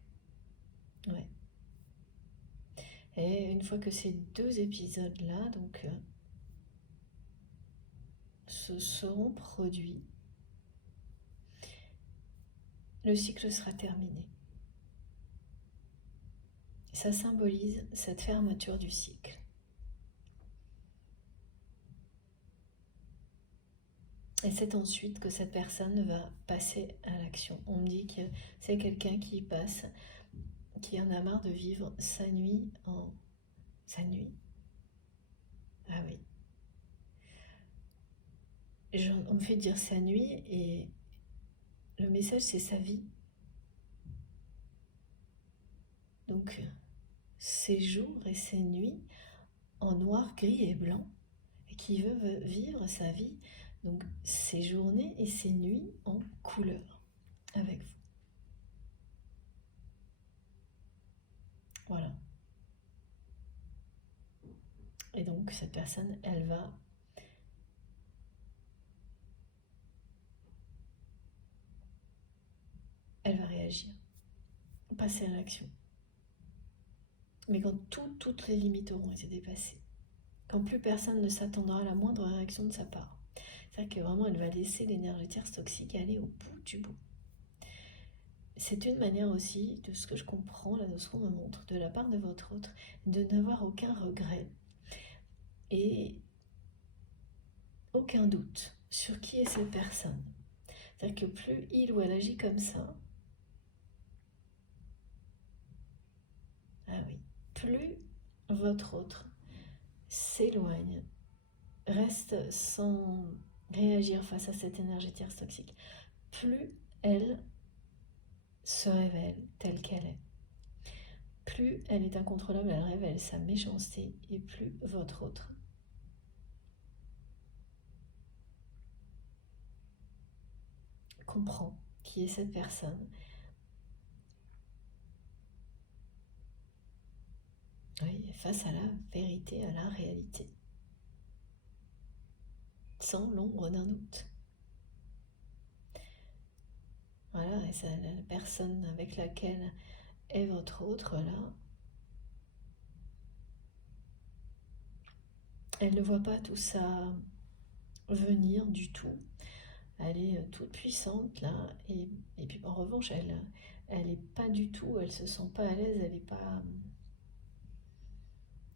Ouais. Et une fois que ces deux épisodes-là donc se seront produits, le cycle sera terminé. Ça symbolise cette fermeture du cycle. Et c'est ensuite que cette personne va passer à l'action. On me dit que c'est quelqu'un qui en a marre de vivre sa nuit en... Sa nuit? Ah oui. On me fait dire sa nuit et le message c'est sa vie. Donc ses jours et ses nuits en noir, gris et blanc et qui veut vivre sa vie, donc ses journées et ses nuits en couleur avec vous. Voilà. Et donc cette personne, elle va réagir, passer à l'action. Mais quand toutes les limites auront été dépassées, quand plus personne ne s'attendra à la moindre réaction de sa part, c'est-à-dire que vraiment elle va laisser l'énergie tierce toxique aller au bout du bout. C'est une manière aussi, de ce que je comprends, là, de ce qu'on me montre, de la part de votre autre, de n'avoir aucun regret et aucun doute sur qui est cette personne. C'est-à-dire que plus il ou elle agit comme ça, ah oui, plus votre autre s'éloigne, reste sans réagir face à cette énergie tierce toxique, plus elle se révèle telle qu'elle est. Plus elle est incontrôlable, elle révèle sa méchanceté, et plus votre autre comprend qui est cette personne. Oui, face à la vérité, à la réalité, sans l'ombre d'un doute. Voilà, et c'est la personne avec laquelle est votre autre là, elle ne voit pas tout ça venir du tout. Elle est toute puissante là, et puis en revanche, elle est pas du tout, elle se sent pas à l'aise, elle est pas...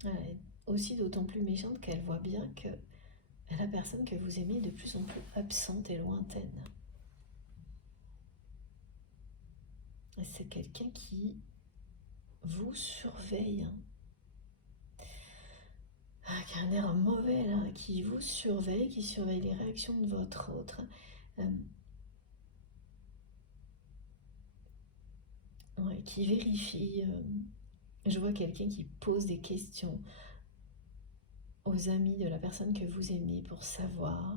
Elle est aussi d'autant plus méchante qu'elle voit bien que la personne que vous aimez est de plus en plus absente et lointaine. Et c'est quelqu'un qui vous surveille, qui a un air mauvais là, qui vous surveille, qui surveille les réactions de votre autre. Ouais, qui vérifie. Je vois quelqu'un qui pose des questions aux amis de la personne que vous aimez pour savoir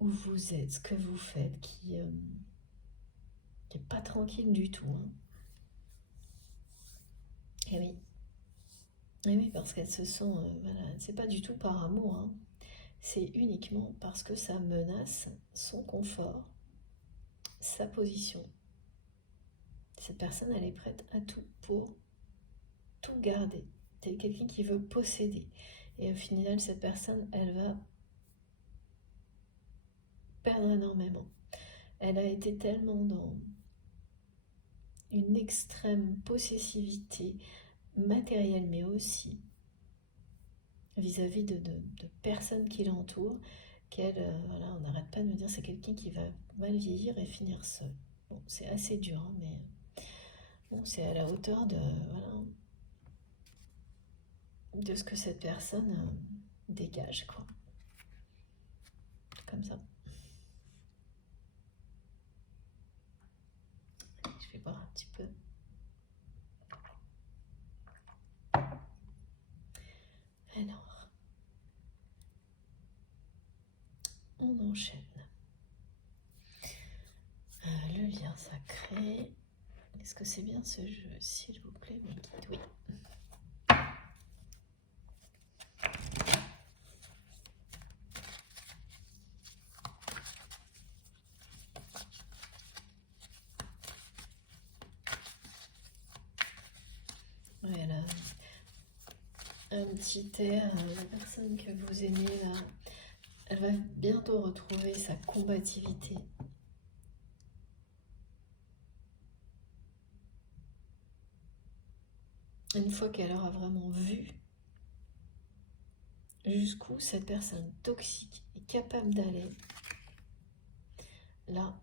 où vous êtes, ce que vous faites, qui n'est pas tranquille du tout. Hein. Et oui. Et oui, parce qu'elles se sont... voilà, c'est pas du tout par amour. Hein. C'est uniquement parce que ça menace son confort, sa position. Cette personne, elle est prête à tout pour tout garder. C'est quelqu'un qui veut posséder. Et au final, cette personne, elle va perdre énormément. Elle a été tellement dans une extrême possessivité matérielle, mais aussi vis-à-vis de personnes qui l'entourent, qu'elle, voilà, on n'arrête pas de me dire c'est quelqu'un qui va mal vieillir et finir seul. Bon, c'est assez dur, hein, mais bon, c'est à la hauteur de, voilà, de ce que cette personne dégage, quoi. Comme ça. Je vais boire un petit peu. Alors, on enchaîne. Le lien sacré. Est-ce que c'est bien ce jeu, s'il vous plaît, mes guides? Oui. Voilà. Un petit air, la personne que vous aimez là, elle va bientôt retrouver sa combativité. Une fois qu'elle aura vraiment vu jusqu'où cette personne toxique est capable d'aller, là,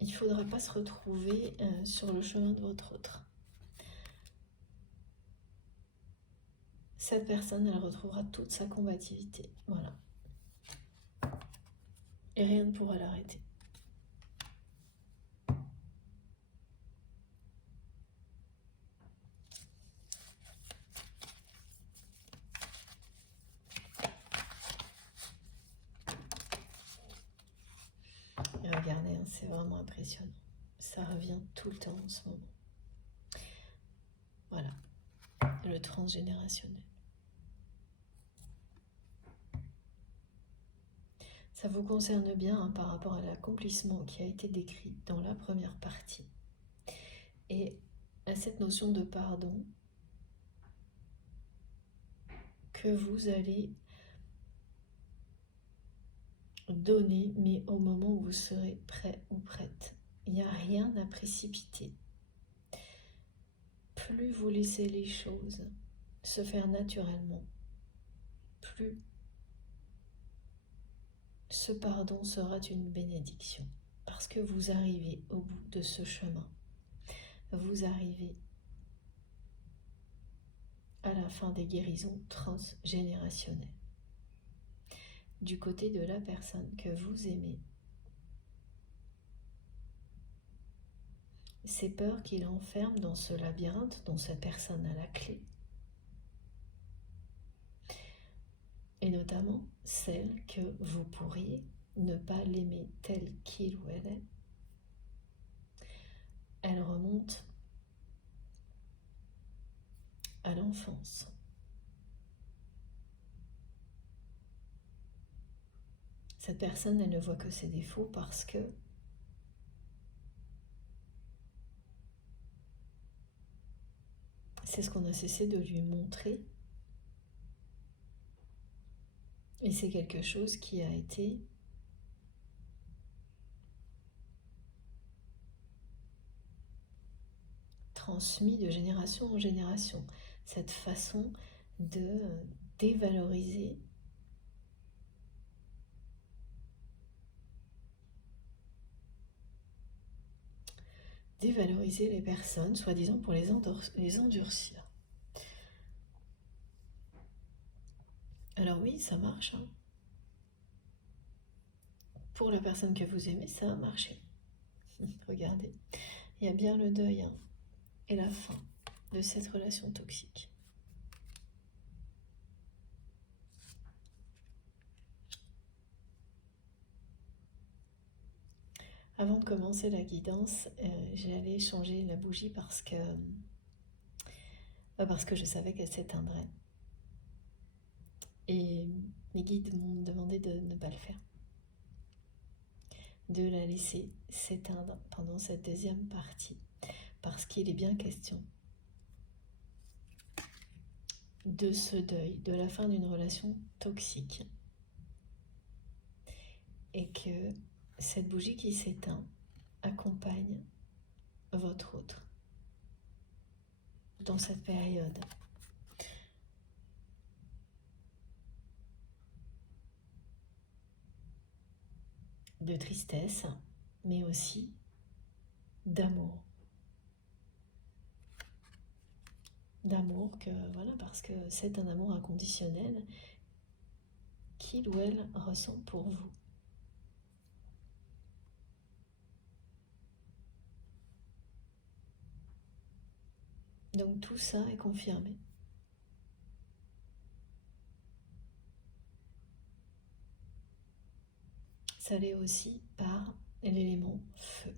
il ne faudra pas se retrouver sur le chemin de votre autre. Cette personne, elle retrouvera toute sa combativité. Voilà. Et rien ne pourra l'arrêter. Et regardez, hein, c'est vraiment impressionnant. Ça revient tout le temps en ce moment. Voilà. Le transgénérationnel. Ça vous concerne bien hein, par rapport à l'accomplissement qui a été décrit dans la première partie. Et à cette notion de pardon que vous allez donner, mais au moment où vous serez prêt ou prête. Il n'y a rien à précipiter. Plus vous laissez les choses se faire naturellement. Plus ce pardon sera une bénédiction, parce que vous arrivez au bout de ce chemin. Vous arrivez à la fin des guérisons transgénérationnelles. Du côté de la personne que vous aimez, ces peurs qu'il enferme dans ce labyrinthe dont cette personne a la clé, et notamment celle que vous pourriez ne pas l'aimer telle qu'il ou elle est, elle remonte à l'enfance. Cette personne, elle ne voit que ses défauts parce que c'est ce qu'on a cessé de lui montrer. Et c'est quelque chose qui a été transmis de génération en génération. Cette façon de dévaloriser les personnes, soi-disant pour les endurcir. Alors oui, ça marche. Hein. Pour la personne que vous aimez, ça a marché. Regardez, il y a bien le deuil et la fin de cette relation toxique. Avant de commencer la guidance, j'allais changer la bougie parce que je savais qu'elle s'éteindrait. Et mes guides m'ont demandé de ne pas le faire. De la laisser s'éteindre pendant cette deuxième partie. Parce qu'il est bien question de ce deuil, de la fin d'une relation toxique. Et que cette bougie qui s'éteint accompagne votre autre dans cette période. De tristesse, mais aussi d'amour. D'amour parce que c'est un amour inconditionnel qu'il ou elle ressent pour vous. Donc tout ça est confirmé. Ça l'est aussi par l'élément feu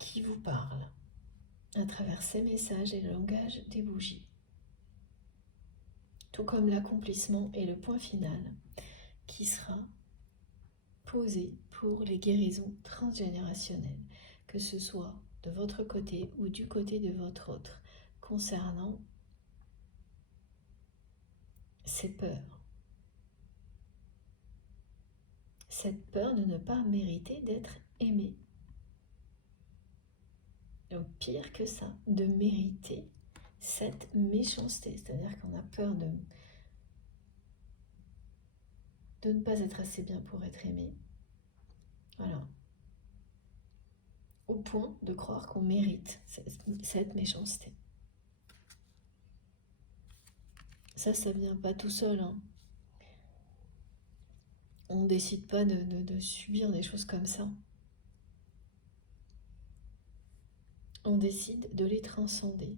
qui vous parle à travers ces messages et le langage des bougies. Tout comme l'accomplissement et le point final qui sera posé pour les guérisons transgénérationnelles, que ce soit de votre côté ou du côté de votre autre, concernant ces peurs. Cette peur de ne pas mériter d'être aimé. Donc pire que ça, de mériter cette méchanceté, c'est-à-dire qu'on a peur de ne pas être assez bien pour être aimé. Voilà. Au point de croire qu'on mérite cette méchanceté. Ça vient pas tout seul. Hein. On décide pas de subir des choses comme ça. On décide de les transcender.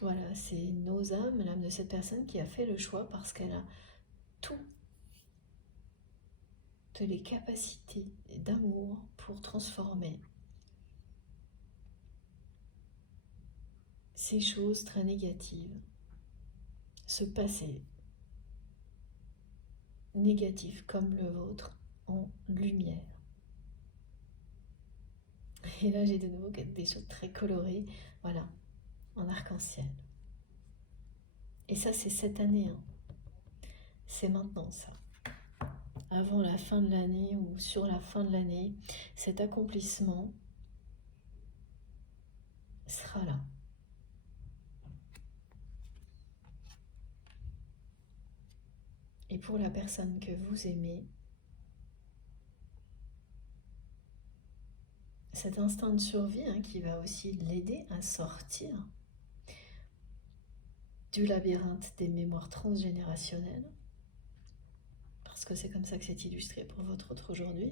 Voilà, c'est nos âmes, l'âme de cette personne qui a fait le choix parce qu'elle a toutes les capacités d'amour pour transformer ces choses très négatives, ce passé négatif comme le vôtre en lumière. Et là, j'ai de nouveau des choses très colorées, voilà, en arc-en-ciel. Et ça, c'est cette année. Hein. C'est maintenant, ça. Avant la fin de l'année ou sur la fin de l'année, cet accomplissement sera là. Et pour la personne que vous aimez, cet instinct de survie qui va aussi l'aider à sortir du labyrinthe des mémoires transgénérationnelles, parce que c'est comme ça que c'est illustré pour votre autre aujourd'hui,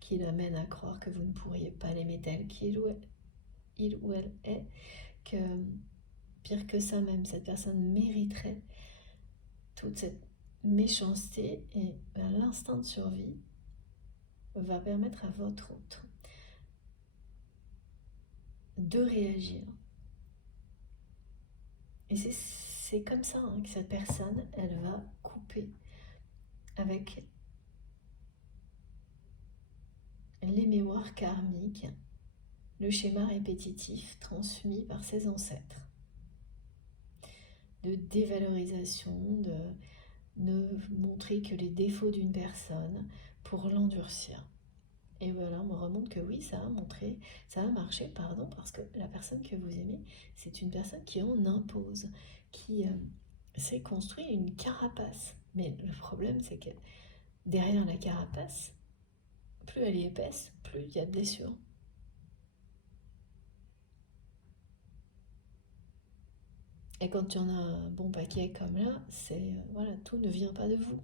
qui l'amène à croire que vous ne pourriez pas l'aimer tel qu'il ou elle est, que pire que ça même, cette personne mériterait toute cette méchanceté, et l'instinct de survie va permettre à votre autre de réagir. Et c'est comme ça que cette personne, elle va couper avec les mémoires karmiques, le schéma répétitif transmis par ses ancêtres, de dévalorisation, de ne montrer que les défauts d'une personne pour l'endurcir. Et voilà, on me remonte que oui, ça a marché, parce que la personne que vous aimez, c'est une personne qui en impose, qui s'est construit une carapace. Mais le problème, c'est que derrière la carapace, plus elle est épaisse, plus il y a de blessures. Et quand il y en a un bon paquet comme là, voilà, tout ne vient pas de vous.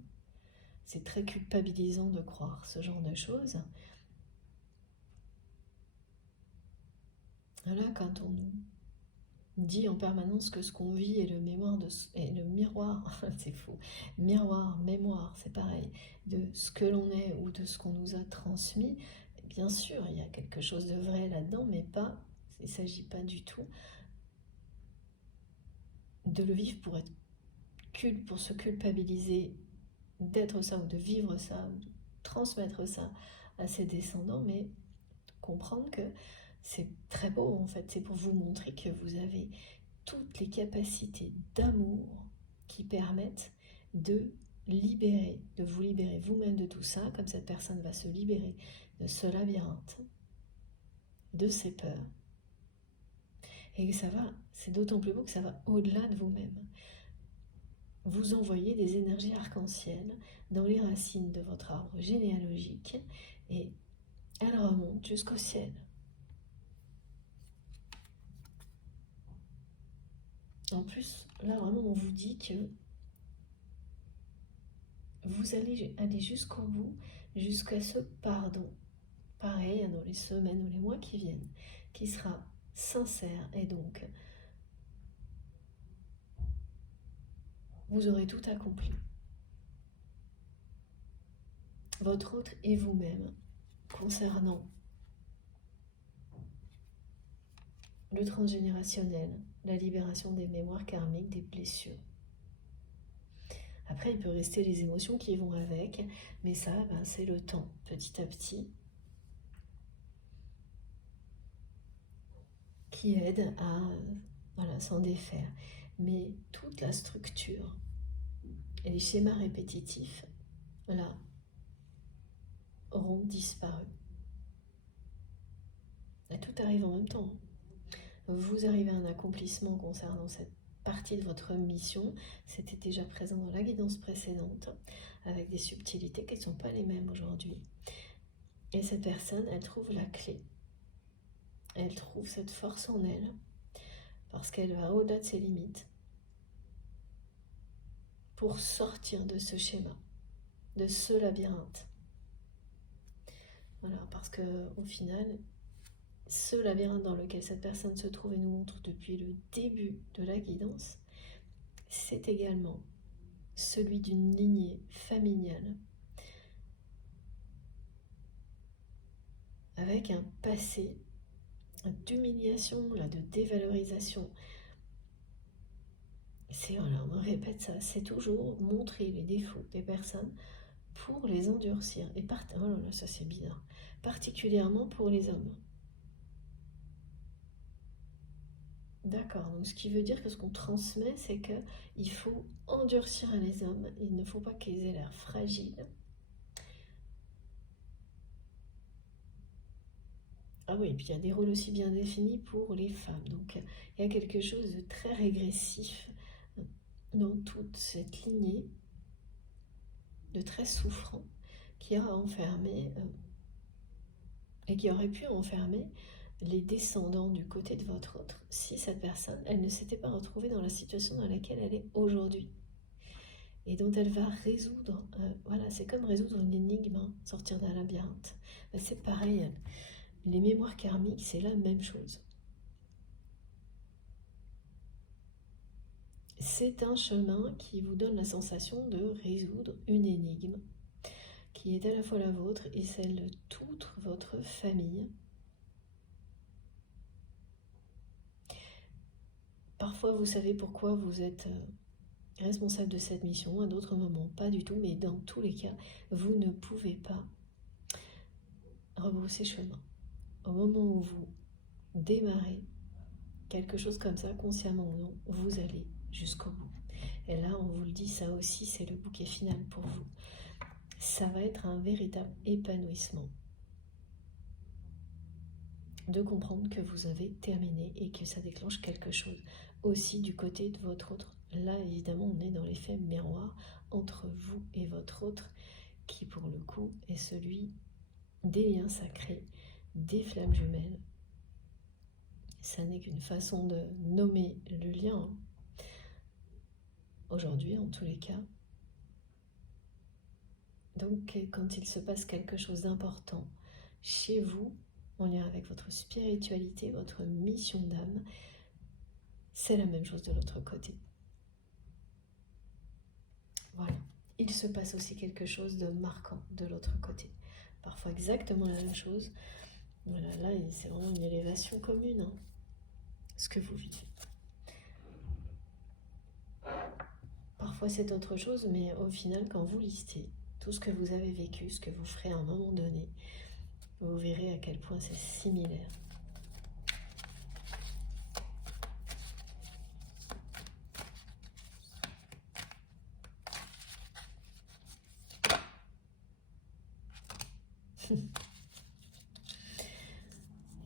C'est très culpabilisant de croire ce genre de choses. Là, quand on nous dit en permanence que ce qu'on vit est le miroir, c'est faux, miroir, mémoire, c'est pareil, de ce que l'on est ou de ce qu'on nous a transmis, bien sûr, il y a quelque chose de vrai là-dedans, mais il ne s'agit pas du tout de le vivre pour se culpabiliser d'être ça ou de vivre ça ou de transmettre ça à ses descendants, mais comprendre que c'est très beau en fait, c'est pour vous montrer que vous avez toutes les capacités d'amour qui permettent de vous libérer vous-même de tout ça, comme cette personne va se libérer de ce labyrinthe, de ses peurs. Et que c'est d'autant plus beau que ça va au-delà de vous-même. Vous envoyez des énergies arc-en-ciel dans les racines de votre arbre généalogique et elles remontent jusqu'au ciel. En plus, là vraiment on vous dit que vous allez aller jusqu'au bout, jusqu'à ce pardon. Pareil, dans les semaines ou les mois qui viennent, qui sera sincère, et donc vous aurez tout accompli. Votre autre et vous-même, concernant le transgénérationnel, la libération des mémoires karmiques, des blessures. Après, il peut rester les émotions qui vont avec, mais ça, c'est le temps, petit à petit, qui aide à s'en défaire. Mais toute la structure et les schémas répétitifs, là, auront disparu. Et tout arrive en même temps. Vous arrivez à un accomplissement concernant cette partie de votre mission. C'était déjà présent dans la guidance précédente, avec des subtilités qui ne sont pas les mêmes aujourd'hui. Et cette personne, elle trouve la clé. Elle trouve cette force en elle, parce qu'elle va au-delà de ses limites, pour sortir de ce schéma, de ce labyrinthe. Voilà, parce qu'au final, ce labyrinthe dans lequel cette personne se trouve et nous montre depuis le début de la guidance, c'est également celui d'une lignée familiale avec un passé d'humiliation, de dévalorisation. On me répète ça, c'est toujours montrer les défauts des personnes pour les endurcir. Et ça c'est bizarre, particulièrement pour les hommes. D'accord, donc ce qui veut dire que ce qu'on transmet, c'est qu'il faut endurcir les hommes, il ne faut pas qu'ils aient l'air fragiles. Ah oui, et puis il y a des rôles aussi bien définis pour les femmes. Donc il y a quelque chose de très régressif dans toute cette lignée, de très souffrant, qui a enfermé et qui aurait pu enfermer les descendants du côté de votre autre si cette personne, elle ne s'était pas retrouvée dans la situation dans laquelle elle est aujourd'hui et dont elle va résoudre. Voilà, c'est comme résoudre une énigme, hein, sortir d'un labyrinthe. Ben, c'est pareil, les mémoires karmiques, c'est la même chose. C'est un chemin qui vous donne la sensation de résoudre une énigme qui est à la fois la vôtre et celle de toute votre famille. Parfois, vous savez pourquoi vous êtes responsable de cette mission, à d'autres moments, pas du tout, mais dans tous les cas, vous ne pouvez pas rebrousser chemin. Au moment où vous démarrez quelque chose comme ça, consciemment ou non, vous allez jusqu'au bout. Et là, on vous le dit, ça aussi, c'est le bouquet final pour vous. Ça va être un véritable épanouissement de comprendre que vous avez terminé et que ça déclenche quelque chose aussi du côté de votre autre. Là, évidemment, on est dans l'effet miroir entre vous et votre autre, qui pour le coup est celui des liens sacrés, des flammes jumelles. Ça n'est qu'une façon de nommer le lien, aujourd'hui en tous les cas. Donc quand il se passe quelque chose d'important chez vous, en lien avec votre spiritualité, votre mission d'âme, c'est la même chose de l'autre côté. Voilà. Il se passe aussi quelque chose de marquant de l'autre côté. Parfois exactement la même chose. Voilà, là, c'est vraiment une élévation commune, hein, ce que vous vivez. Parfois c'est autre chose, mais au final, quand vous listez tout ce que vous avez vécu, ce que vous ferez à un moment donné, vous verrez à quel point c'est similaire.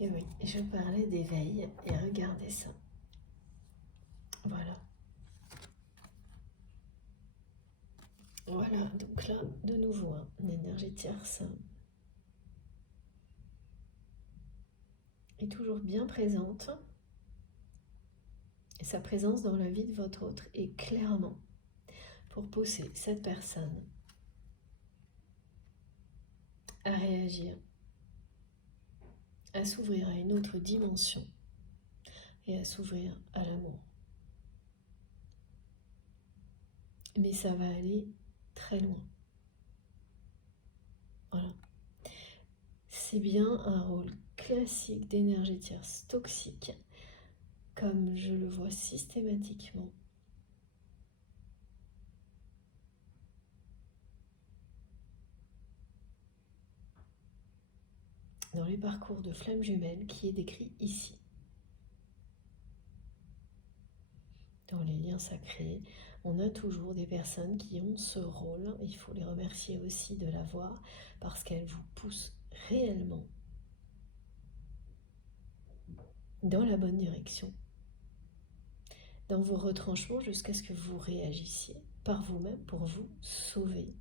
Et oui, je parlais d'éveil, et regardez ça. Voilà. Voilà, donc là, de nouveau, hein, une énergie tierce est toujours bien présente. Et sa présence dans la vie de votre autre est clairement pour pousser cette personne à réagir, à s'ouvrir à une autre dimension et à s'ouvrir à l'amour. Mais ça va aller très loin. Voilà. C'est bien un rôle classique d'énergie tierce toxique, comme je le vois systématiquement. Dans les parcours de flammes jumelles qui est décrit ici. Dans les liens sacrés, on a toujours des personnes qui ont ce rôle. Il faut les remercier aussi de l'avoir parce qu'elles vous poussent réellement dans la bonne direction, dans vos retranchements jusqu'à ce que vous réagissiez par vous-même pour vous sauver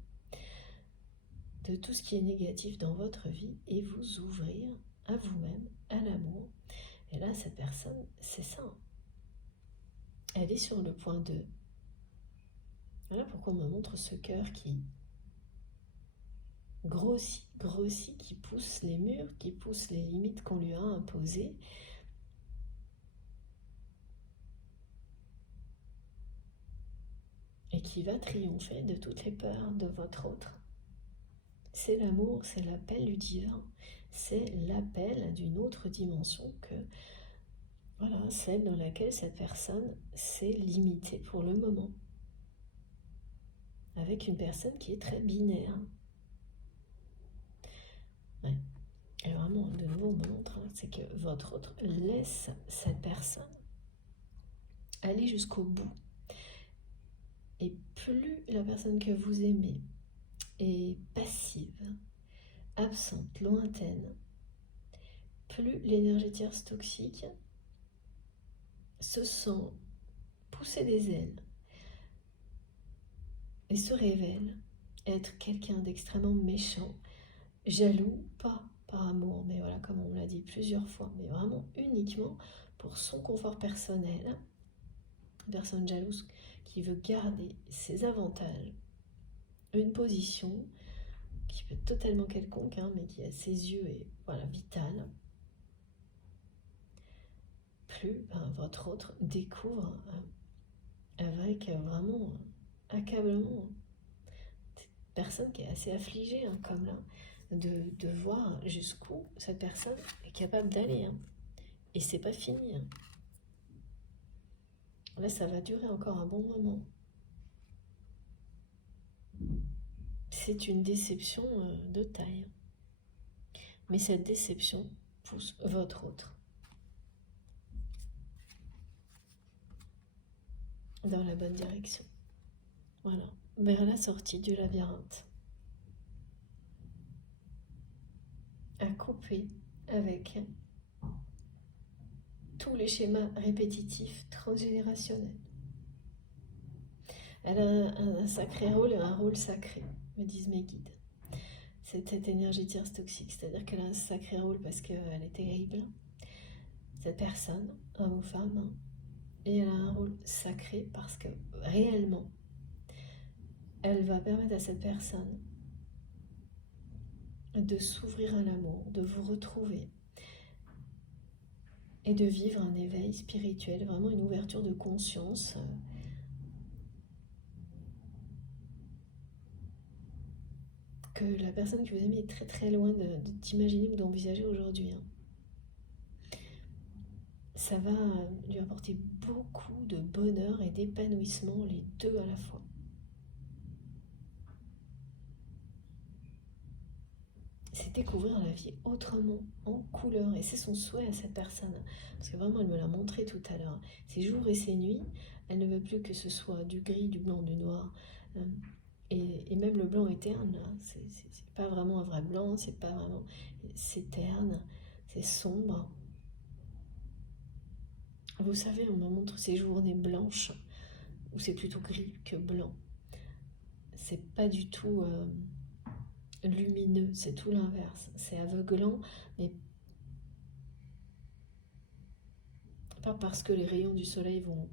de tout ce qui est négatif dans votre vie et vous ouvrir à vous-même, à l'amour. Et là, cette personne, c'est ça. Elle est sur le point de... Voilà pourquoi on me montre ce cœur qui grossit, qui pousse les murs, qui pousse les limites qu'on lui a imposées. Et qui va triompher de toutes les peurs de votre autre. C'est l'amour, c'est l'appel du divin, c'est l'appel d'une autre dimension que, voilà, celle dans laquelle cette personne s'est limitée pour le moment. Avec une personne qui est très binaire. Ouais. Et vraiment, de nouveau, on me montre, hein, c'est que votre autre laisse cette personne aller jusqu'au bout. Et plus la personne que vous aimez est passive, absente, lointaine, plus l'énergie tierce toxique se sent pousser des ailes et se révèle être quelqu'un d'extrêmement méchant, jaloux, pas par amour, mais voilà, comme on l'a dit plusieurs fois, mais vraiment uniquement pour son confort personnel. Une personne jalouse qui veut garder ses avantages, une position qui peut être totalement quelconque, mais qui à ses yeux est voilà, vitale. Plus votre autre découvre avec vraiment accablement cette personne qui est assez affligée, comme là, de voir jusqu'où cette personne est capable d'aller. Et c'est pas fini. Là, ça va durer encore un bon moment. C'est une déception de taille. Mais cette déception pousse votre autre dans la bonne direction. Voilà, vers la sortie du labyrinthe. À couper avec tous les schémas répétitifs transgénérationnels. Elle a un sacré rôle, un rôle sacré, me disent mes guides. C'est cette énergie tierce toxique, c'est-à-dire qu'elle a un sacré rôle parce qu'elle est terrible, cette personne, homme ou femme, et elle a un rôle sacré parce que réellement, elle va permettre à cette personne de s'ouvrir à l'amour, de vous retrouver et de vivre un éveil spirituel, vraiment une ouverture de conscience. Que la personne que vous aimez est très très loin d'imaginer ou d'envisager aujourd'hui. Ça va lui apporter beaucoup de bonheur et d'épanouissement, les deux à la fois. C'est découvrir la vie autrement, en couleur, et c'est son souhait à cette personne. Parce que vraiment, elle me l'a montré tout à l'heure. Ses jours et ses nuits, elle ne veut plus que ce soit du gris, du blanc, du noir. Et même le blanc est terne, c'est pas vraiment un vrai blanc, c'est pas vraiment... C'est terne, c'est sombre. Vous savez, on me montre ces journées blanches, où c'est plutôt gris que blanc. C'est pas du tout lumineux, c'est tout l'inverse. C'est aveuglant, mais pas parce que les rayons du soleil vont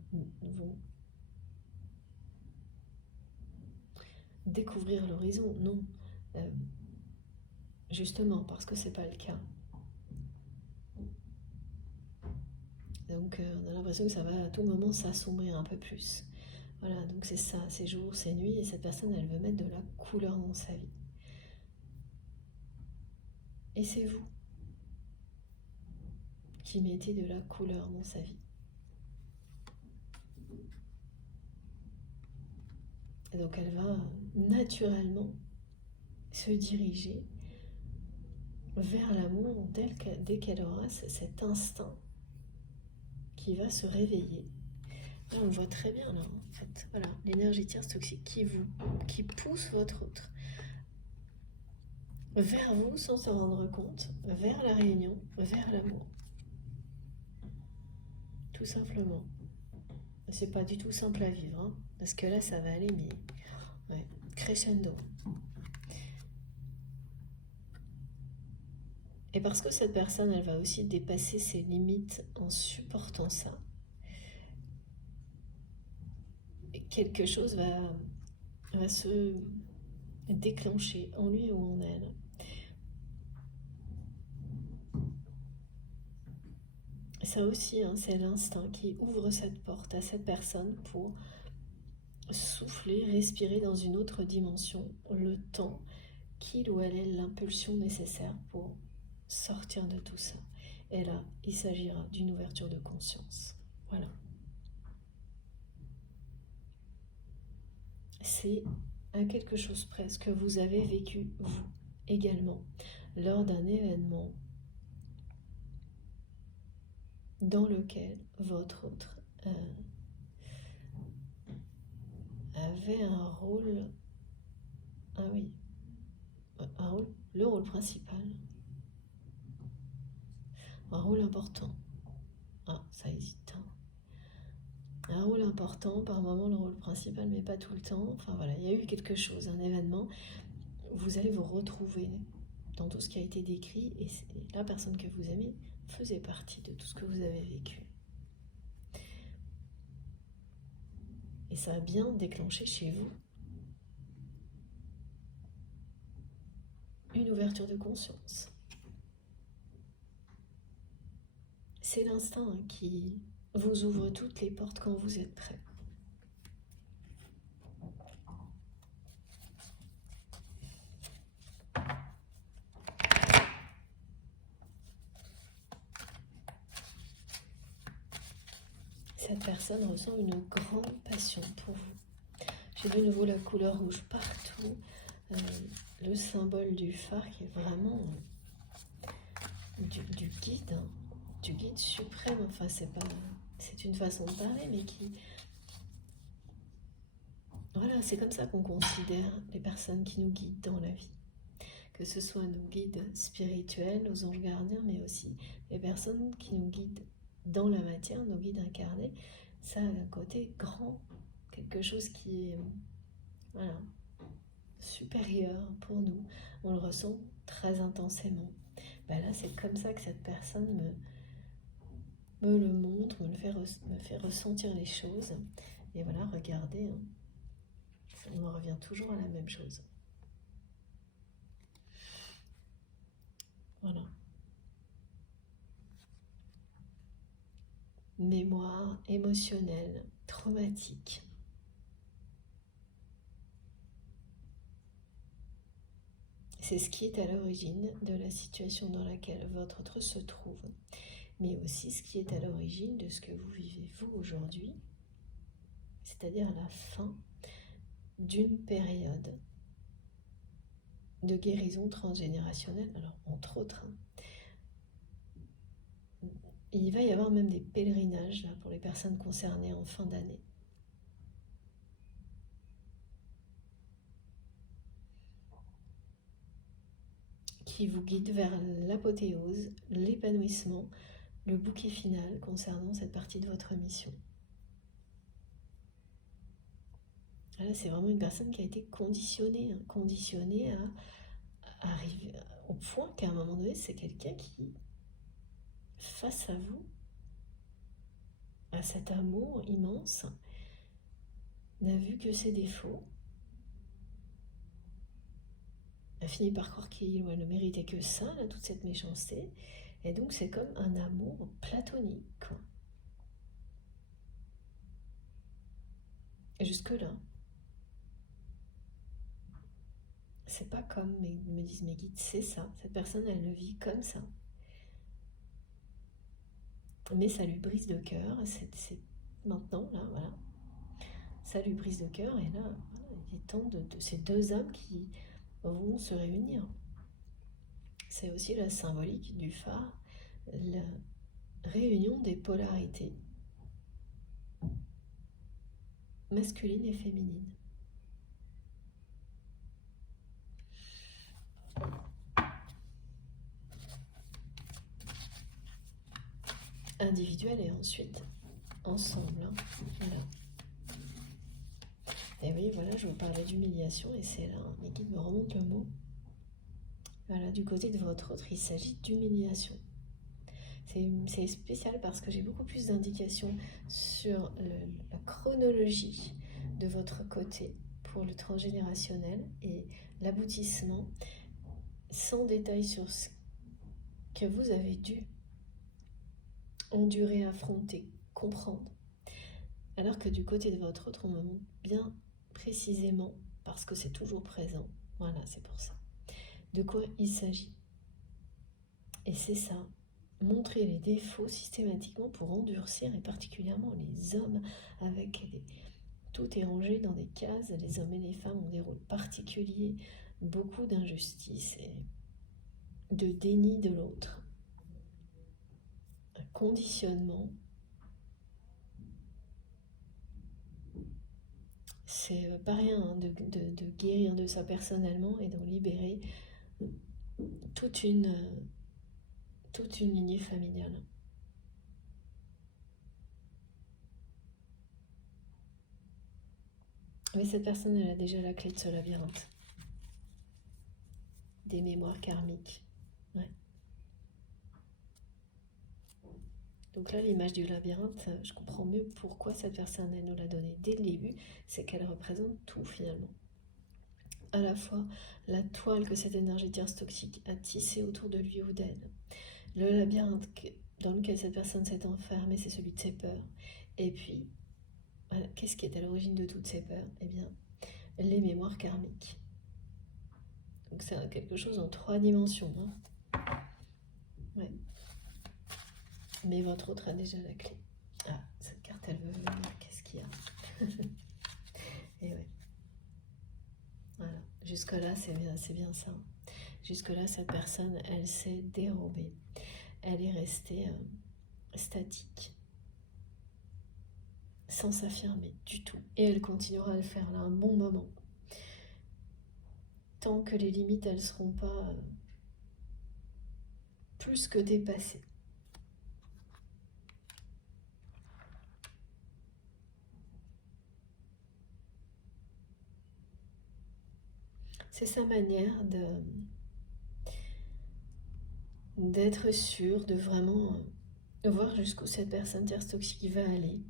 découvrir l'horizon, non. Justement, parce que c'est pas le cas. Donc on a l'impression que ça va à tout moment s'assombrir un peu plus. Voilà, donc c'est ça, ces jours, ces nuits, et cette personne, elle veut mettre de la couleur dans sa vie. Et c'est vous qui mettez de la couleur dans sa vie. Et donc elle va naturellement se diriger vers l'amour dès qu'elle aura cet instinct qui va se réveiller. Là, on voit très bien, là, en fait, voilà, l'énergie tierce toxique qui pousse votre autre vers vous sans se rendre compte, vers la réunion, vers l'amour. Tout simplement. C'est pas du tout simple à vivre, parce que là, ça va aller, mais ouais, crescendo. Et parce que cette personne, elle va aussi dépasser ses limites en supportant ça. Et quelque chose va se déclencher en lui ou en elle. Ça aussi, c'est l'instinct qui ouvre cette porte à cette personne pour souffler, respirer dans une autre dimension, le temps qu'il ou elle ait l'impulsion nécessaire pour sortir de tout ça. Et là, il s'agira d'une ouverture de conscience. Voilà. C'est à quelque chose près ce que vous avez vécu, vous, également, lors d'un événement dans lequel votre autre avait un rôle, le rôle principal. un rôle important. Ah, ça hésite. Un rôle important, par moment le rôle principal, mais pas tout le temps. Enfin voilà, il y a eu quelque chose, un événement. Vous allez vous retrouver dans tout ce qui a été décrit, et la personne que vous aimez faisait partie de tout ce que vous avez vécu. Et ça a bien déclenché chez vous une ouverture de conscience. C'est l'instinct qui vous ouvre toutes les portes quand vous êtes prêt. Cette personne ressent une grande passion pour vous. J'ai de nouveau la couleur rouge partout, le symbole du phare qui est vraiment du guide, du guide suprême. Enfin, c'est une façon de parler, mais qui... Voilà, c'est comme ça qu'on considère les personnes qui nous guident dans la vie. Que ce soit nos guides spirituels, nos anges gardiens, mais aussi les personnes qui nous guident dans la matière, nos guides incarnés. Ça a un côté grand, quelque chose qui est voilà, supérieur pour nous. On le ressent très intensément. Ben là, c'est comme ça que cette personne me le montre, me fait ressentir les choses. Et voilà, regardez, on en revient toujours à la même chose. Voilà. Mémoire émotionnelle, traumatique. C'est ce qui est à l'origine de la situation dans laquelle votre autre se trouve, mais aussi ce qui est à l'origine de ce que vous vivez vous aujourd'hui, c'est-à-dire la fin d'une période de guérison transgénérationnelle. Alors, entre autres, il va y avoir même des pèlerinages là, pour les personnes concernées en fin d'année. Qui vous guide vers l'apothéose, l'épanouissement, le bouquet final concernant cette partie de votre mission. Là, c'est vraiment une personne qui a été conditionnée à arriver au point qu'à un moment donné, c'est quelqu'un qui, face à vous, à cet amour immense, n'a vu que ses défauts, a fini par croire qu'il ou elle ne méritait que ça, là, toute cette méchanceté, et donc c'est comme un amour platonique, quoi. Et jusque-là, c'est pas comme me disent mes guides, c'est ça, cette personne elle le vit comme ça. Mais ça lui brise le cœur, c'est maintenant, là, voilà. Ça lui brise le cœur, et là, voilà, il est temps de ces deux âmes qui vont se réunir. C'est aussi la symbolique du phare, la réunion des polarités masculines et féminines. Individuelle et ensuite ensemble. Hein. Voilà. Et oui, voilà, je vous parlais d'humiliation et c'est là, mes guides me remontent le mot. Voilà, du côté de votre autre, il s'agit d'humiliation. C'est spécial parce que j'ai beaucoup plus d'indications sur la chronologie de votre côté pour le transgénérationnel et l'aboutissement sans détail sur ce que vous avez dû endurer, affronter, comprendre. Alors que du côté de votre autre, on me montre bien précisément, parce que c'est toujours présent, voilà, c'est pour ça, de quoi il s'agit. Et c'est ça, montrer les défauts systématiquement pour endurcir, et particulièrement les hommes, tout est rangé dans des cases, les hommes et les femmes ont des rôles particuliers, beaucoup d'injustice et de déni de l'autre, un conditionnement. C'est pas rien hein, de guérir de ça personnellement et d'en libérer toute une toute une lignée familiale. Mais cette personne, elle a déjà la clé de ce labyrinthe. Des mémoires karmiques. Ouais. Donc là, l'image du labyrinthe, je comprends mieux pourquoi cette personne, elle nous l'a donnée dès le début. C'est qu'elle représente tout finalement. À la fois la toile que cette énergie tierce toxique a tissée autour de lui ou d'elle. Le labyrinthe dans lequel cette personne s'est enfermée, c'est celui de ses peurs. Et puis, qu'est-ce qui est à l'origine de toutes ces peurs? Eh bien, les mémoires karmiques. Donc c'est quelque chose en 3 dimensions. Hein. Ouais. Mais votre autre a déjà la clé. Ah, cette carte, elle veut venir. Qu'est-ce qu'il y a? Et ouais. Voilà. Jusque-là, c'est bien ça. Jusque-là, cette personne, elle s'est dérobée. Elle est restée statique. Sans s'affirmer du tout. Et elle continuera à le faire là un bon moment. Tant que les limites, elles ne seront pas plus que dépassées. C'est sa manière d'être sûre, de vraiment voir jusqu'où cette personne tierce toxique va aller.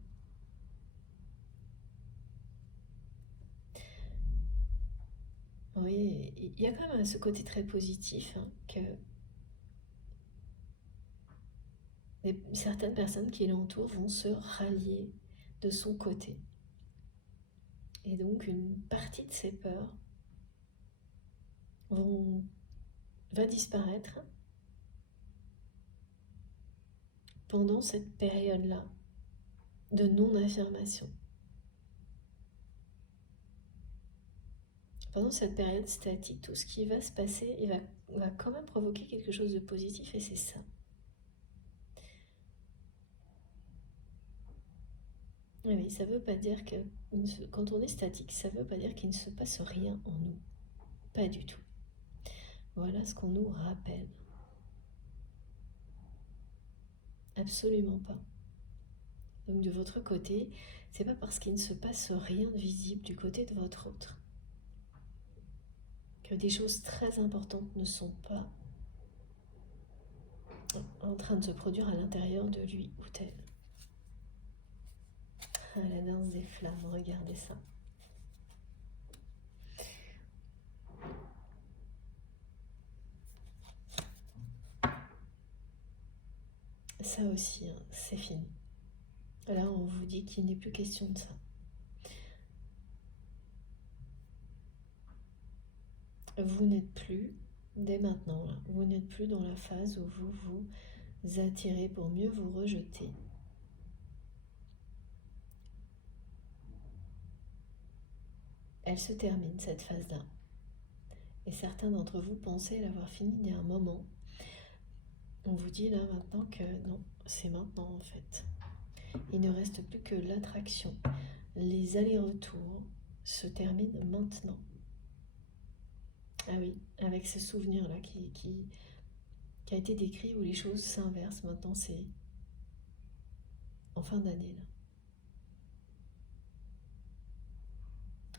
Oui, il y a quand même ce côté très positif, hein, que certaines personnes qui l'entourent vont se rallier de son côté. Et donc une partie de ses peurs va disparaître pendant cette période-là de non-affirmation. Pendant cette période statique, tout ce qui va se passer, il va quand même provoquer quelque chose de positif, et c'est ça. Oui, ça ne veut pas dire que quand on est statique, ça ne veut pas dire qu'il ne se passe rien en nous. Pas du tout. Voilà ce qu'on nous rappelle. Absolument pas. Donc de votre côté, c'est pas parce qu'il ne se passe rien de visible du côté de votre autre que des choses très importantes ne sont pas en train de se produire à l'intérieur de lui ou d'elle. Ah, la danse des flammes, regardez ça. Ça aussi, hein, c'est fini. Là, on vous dit qu'il n'est plus question de ça. Vous n'êtes plus, dès maintenant, là, vous n'êtes plus dans la phase où vous vous attirez pour mieux vous rejeter. Elle se termine, cette phase-là. Et certains d'entre vous pensaient l'avoir finie il y a un moment. On vous dit là maintenant que non, c'est maintenant en fait. Il ne reste plus que l'attraction. Les allers-retours se terminent maintenant. Ah oui, avec ce souvenir-là qui a été décrit où les choses s'inversent. Maintenant, c'est en fin d'année. Là.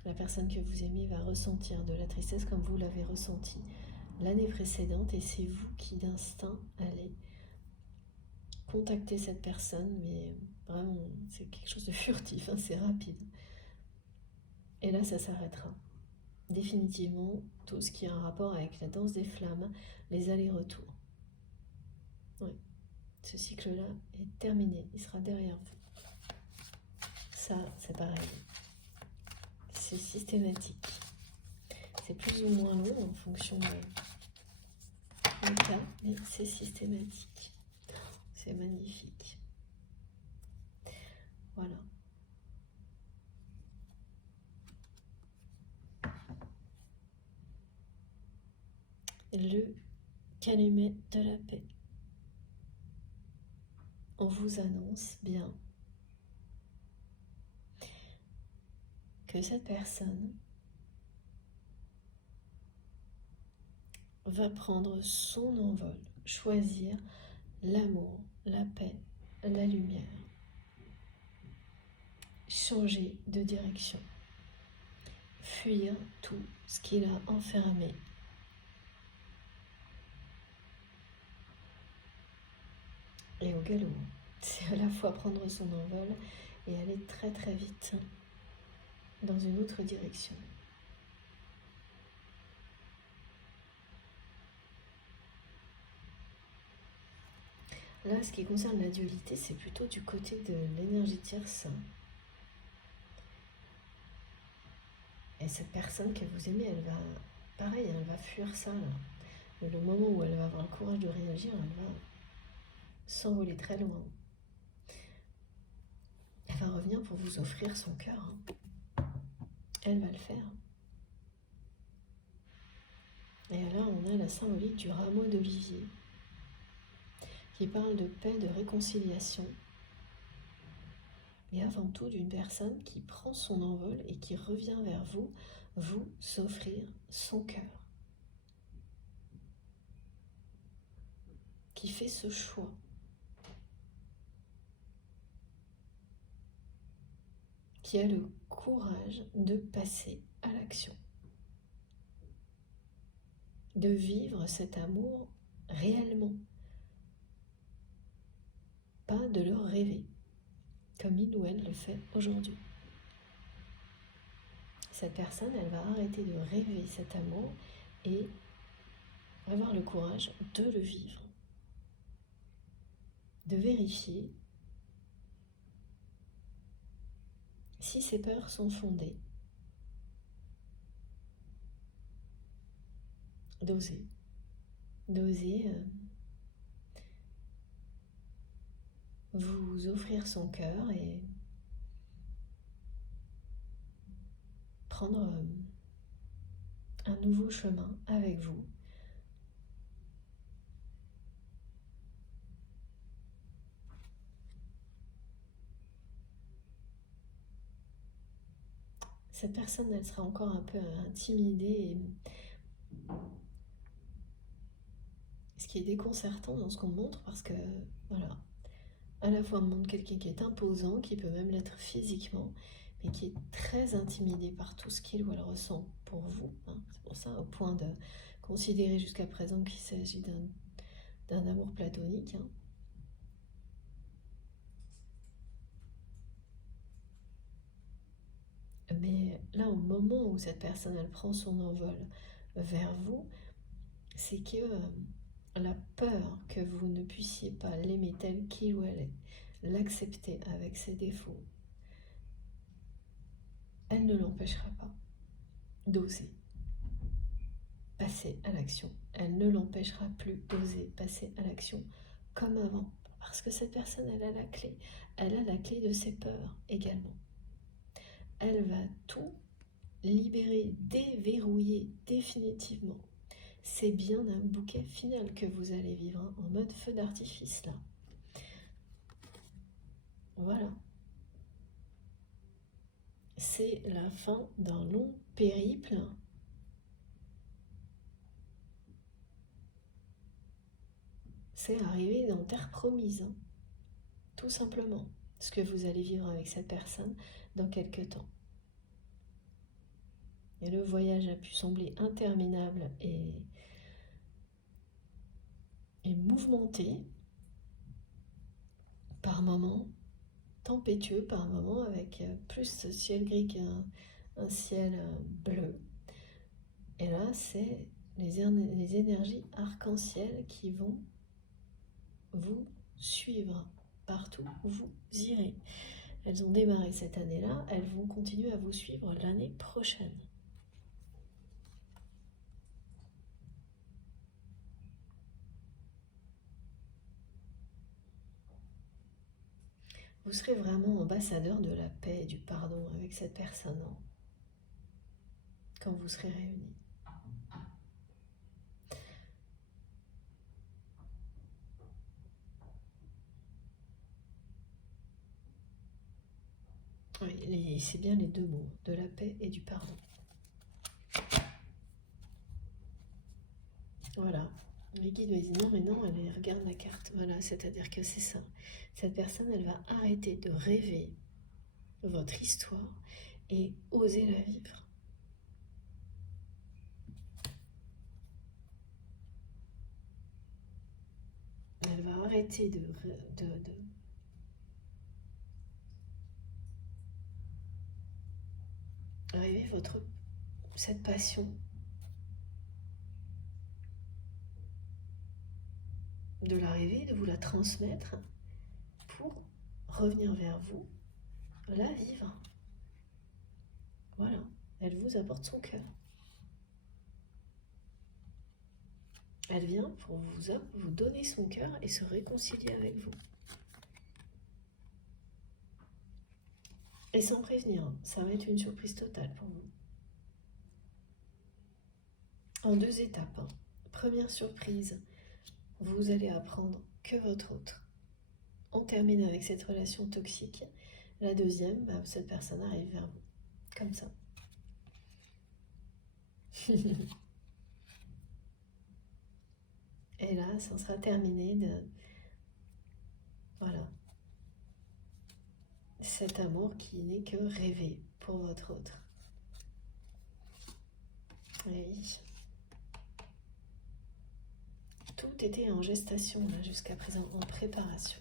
La personne que vous aimez va ressentir de la tristesse comme vous l'avez ressenti l'année précédente, et c'est vous qui d'instinct allez contacter cette personne, mais vraiment, c'est quelque chose de furtif, hein, c'est rapide. Et là, ça s'arrêtera. Définitivement, tout ce qui a un rapport avec la danse des flammes, les allers-retours. Oui, ce cycle-là est terminé, il sera derrière vous. Ça, c'est pareil. C'est systématique. C'est plus ou moins long en fonction du cas, mais c'est systématique. C'est magnifique. Voilà. Le calumet de la paix. On vous annonce bien que cette personne va prendre son envol, choisir l'amour, la paix, la lumière. Changer de direction. Fuir tout ce qui l'a enfermé. Et au galop, c'est à la fois prendre son envol et aller très très vite dans une autre direction. Là, ce qui concerne la dualité, c'est plutôt du côté de l'énergie tierce. Et cette personne que vous aimez, elle va, pareil, elle va fuir ça. Là. Et le moment où elle va avoir le courage de réagir, elle va s'envoler très loin. Elle va revenir pour vous offrir son cœur. Elle va le faire. Et là, on a la symbolique du rameau d'olivier qui parle de paix, de réconciliation. Et avant tout d'une personne qui prend son envol et qui revient vers vous, vous offrir son cœur. Qui fait ce choix. Qui a le courage de passer à l'action. De vivre cet amour réellement. Pas de le rêver, comme il ou elle le fait aujourd'hui. Cette personne, elle va arrêter de rêver cet amour et avoir le courage de le vivre. De vérifier si ses peurs sont fondées. D'oser vous offrir son cœur et prendre un nouveau chemin avec vous. Cette personne, elle sera encore un peu intimidée. Et ce qui est déconcertant dans ce qu'on montre, parce que, voilà, à la fois on montre quelqu'un qui est imposant, qui peut même l'être physiquement, mais qui est très intimidé par tout ce qu'il ou elle ressent pour vous. C'est pour ça, au point de considérer jusqu'à présent qu'il s'agit d'un amour platonique. Mais là, au moment où cette personne, elle prend son envol vers vous, c'est que la peur que vous ne puissiez pas l'aimer tel qu'il ou elle est, l'accepter avec ses défauts, elle ne l'empêchera pas d'oser passer à l'action. Elle ne l'empêchera plus d'oser passer à l'action comme avant. Parce que cette personne, elle a la clé. Elle a la clé de ses peurs également. Elle va tout libérer, déverrouiller définitivement. C'est bien un bouquet final que vous allez vivre, en mode feu d'artifice là. Voilà. C'est la fin d'un long périple. C'est arriver dans terre promise, tout simplement. Ce que vous allez vivre avec cette personne dans quelques temps. Et le voyage a pu sembler interminable et mouvementé par moments, tempétueux par moments, avec plus ciel gris qu'un ciel bleu. Et là, c'est les énergies arc-en-ciel qui vont vous suivre partout où vous irez. Elles ont démarré cette année-là, elles vont continuer à vous suivre l'année prochaine. Vous serez vraiment ambassadeur de la paix et du pardon avec cette personne quand vous serez réunis. Oui, c'est bien les deux mots, de la paix et du pardon. Voilà, Les guides me disent non, mais non, allez, regarde la carte. Voilà, c'est-à-dire que c'est ça. Cette personne, elle va arrêter de rêver votre histoire et oser la vivre. Elle va arrêter de rêver cette passion, de la rêver, de vous la transmettre pour revenir vers vous, la vivre. Voilà, elle vous apporte son cœur. Elle vient pour vous donner son cœur et se réconcilier avec vous. Et sans prévenir, ça va être une surprise totale pour vous. En 2 étapes. Première surprise, vous allez apprendre que votre autre. On termine avec cette relation toxique. La deuxième, cette personne arrive vers vous. Comme ça. Et là, ça sera terminé de... Voilà. Cet amour qui n'est que rêvé pour votre autre. Oui. Tout était en gestation là jusqu'à présent, en préparation.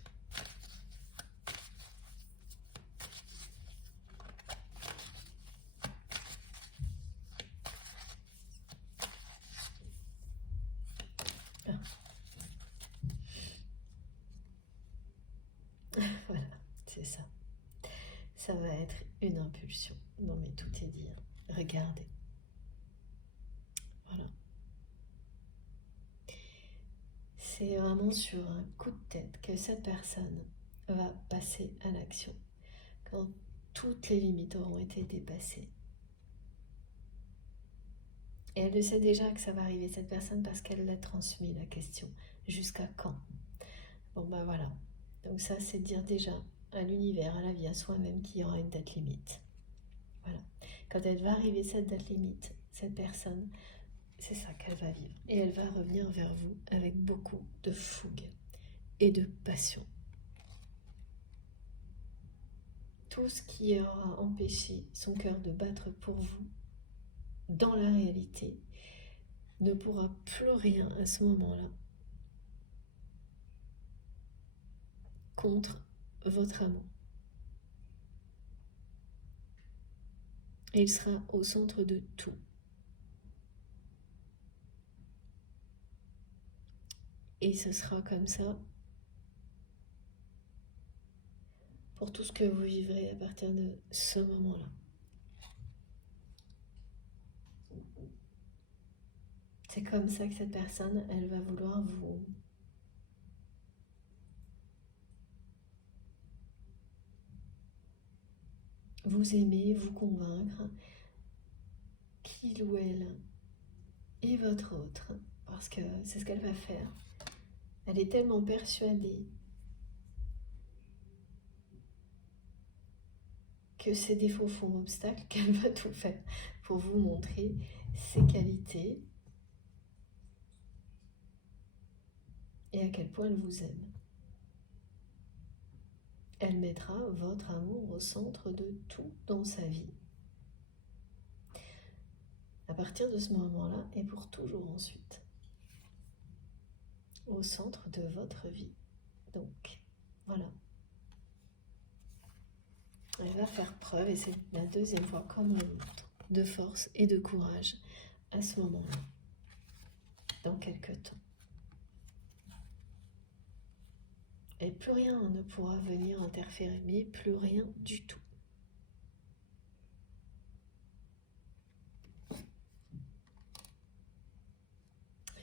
Ah. Voilà, c'est ça. Ça va être une impulsion. Non mais tout est dit. Regardez. Voilà. C'est vraiment sur un coup de tête que cette personne va passer à l'action. Quand toutes les limites auront été dépassées. Et elle le sait déjà que ça va arriver, cette personne, parce qu'elle l'a transmis la question. Jusqu'à quand? Bon voilà. Donc ça, c'est dire déjà à l'univers, à la vie, à soi-même qu'il y aura une date limite. Voilà. Quand elle va arriver cette date limite, cette personne, c'est ça qu'elle va vivre. Et elle va revenir vers vous avec beaucoup de fougue et de passion. Tout ce qui aura empêché son cœur de battre pour vous, dans la réalité, ne pourra plus rien à ce moment-là contre votre amour. Et il sera au centre de tout. Et ce sera comme ça pour tout ce que vous vivrez à partir de ce moment-là. C'est comme ça que cette personne, elle va vouloir vous aimer, vous convaincre qu'il ou elle est votre autre, parce que c'est ce qu'elle va faire. Elle est tellement persuadée que ses défauts font obstacle qu'elle va tout faire pour vous montrer ses qualités et à quel point elle vous aime. Elle mettra votre amour au centre de tout dans sa vie. À partir de ce moment-là et pour toujours ensuite. Au centre de votre vie. Donc, voilà. Elle va faire preuve, et c'est la deuxième fois qu'on me montre, de force et de courage à ce moment-là. Dans quelques temps. Et plus rien ne pourra venir interférer, mais plus rien du tout.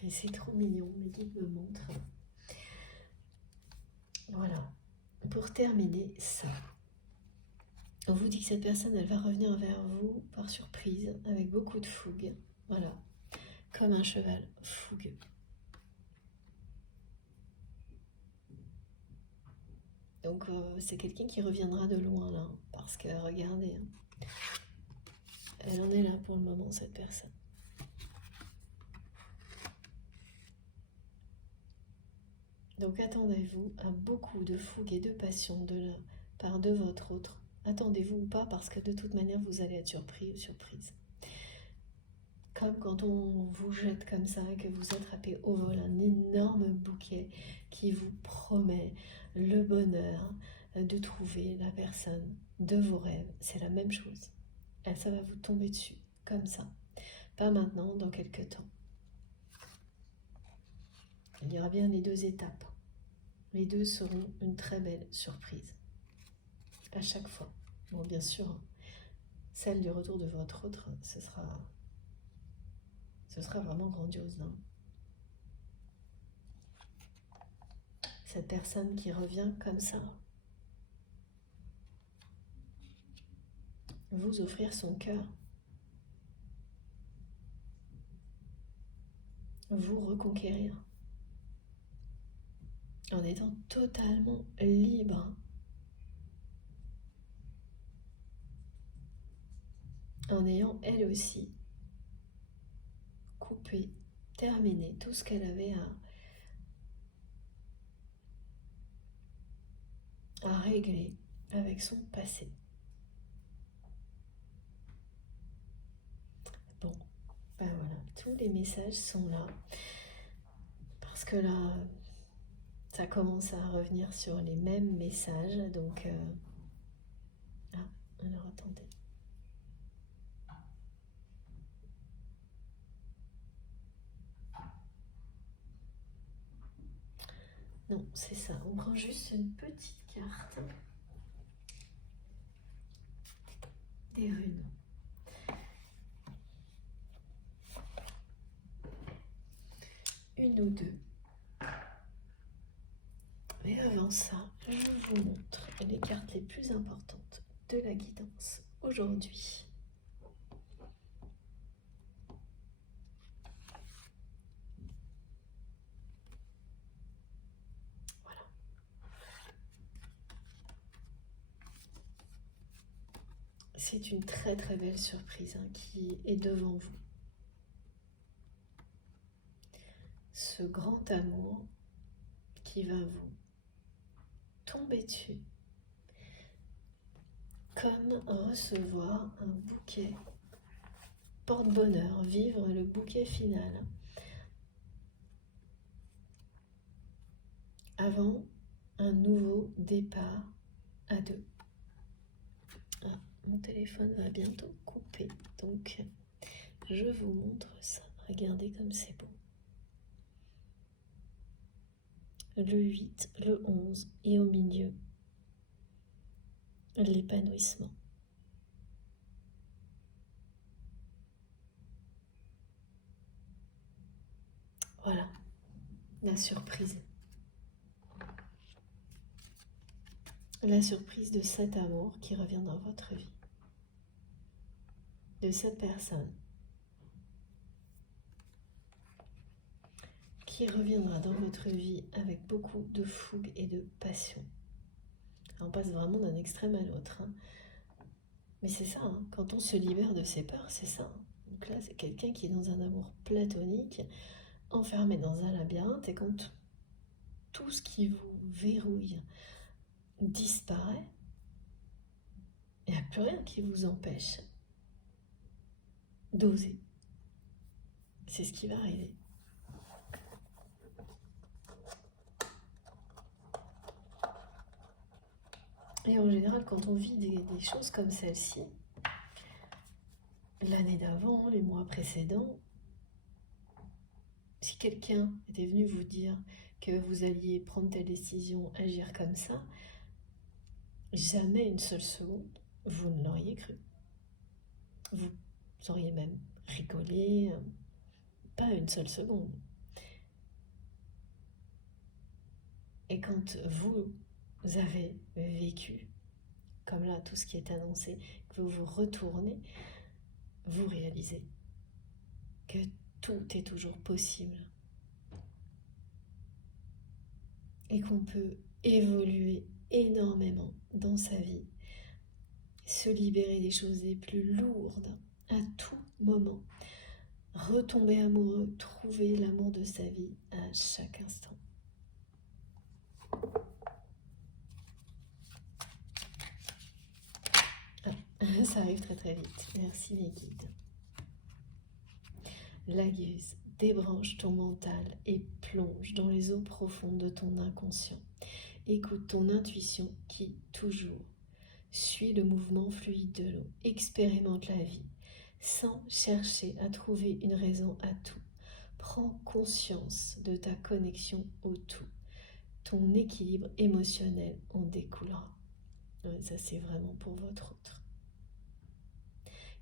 Et c'est trop mignon, mes guides me montrent. Voilà. Pour terminer ça, on vous dit que cette personne, elle va revenir vers vous par surprise, avec beaucoup de fougue. Voilà. Comme un cheval fougueux. Donc c'est quelqu'un qui reviendra de loin là, parce que regardez, elle en est là pour le moment, cette personne. Donc attendez-vous à beaucoup de fougue et de passion de la part de votre autre. Attendez-vous ou pas, parce que de toute manière, vous allez être surpris ou surprise. Comme quand on vous jette comme ça et que vous attrapez au vol un énorme bouquet qui vous promet le bonheur de trouver la personne de vos rêves. C'est la même chose. Et ça va vous tomber dessus, comme ça. Pas maintenant, dans quelques temps. Il y aura bien les deux étapes. Les deux seront une très belle surprise. À chaque fois. Bon, bien sûr, celle du retour de votre autre, ce sera vraiment grandiose, non? Cette personne qui revient comme ça, vous offrir son cœur, vous reconquérir, en étant totalement libre, en ayant elle aussi coupé, terminé tout ce qu'elle avait à régler avec son passé. Bon, ben voilà, tous les messages sont là, parce que là, ça commence à revenir sur les mêmes messages, donc... Ah, alors attendez. Non, c'est ça, on prend juste une petite carte des runes. Une ou deux. Mais avant ça, je vous montre les cartes les plus importantes de la guidance aujourd'hui. Voilà. C'est une très très belle surprise qui est devant vous. Ce grand amour qui va vous tomber dessus, comme recevoir un bouquet porte-bonheur, vivre le bouquet final. Avant un nouveau départ à deux. Ah, mon téléphone va bientôt couper, donc je vous montre ça. Regardez comme c'est beau. Le 8, le 11 et au milieu, l'épanouissement. Voilà, la surprise. La surprise de cet amour qui revient dans votre vie. De cette personne qui reviendra dans votre vie avec beaucoup de fougue et de passion. On passe vraiment d'un extrême à l'autre. Hein. Mais c'est ça, hein. Quand on se libère de ses peurs, c'est ça. Hein. Donc là, c'est quelqu'un qui est dans un amour platonique, enfermé dans un labyrinthe, et quand tout ce qui vous verrouille disparaît, il n'y a plus rien qui vous empêche d'oser. C'est ce qui va arriver. Et en général, quand on vit des choses comme celle-ci, l'année d'avant, les mois précédents, si quelqu'un était venu vous dire que vous alliez prendre telle décision, agir comme ça, jamais une seule seconde, vous ne l'auriez cru. Vous auriez même rigolé, pas une seule seconde. Et quand vous avez vécu, comme là, tout ce qui est annoncé, que vous vous retournez, vous réalisez que tout est toujours possible. Et qu'on peut évoluer énormément dans sa vie, se libérer des choses les plus lourdes à tout moment, retomber amoureux, trouver l'amour de sa vie à chaque instant. Ah, ça arrive très très vite. Merci mes guides. La guise, débranche ton mental et plonge dans les eaux profondes de ton inconscient. Écoute ton intuition qui, toujours, suit le mouvement fluide de l'eau. Expérimente la vie sans chercher à trouver une raison à tout. Prends conscience de ta connexion au tout. Ton équilibre émotionnel en découlera. Ça, c'est vraiment pour votre autre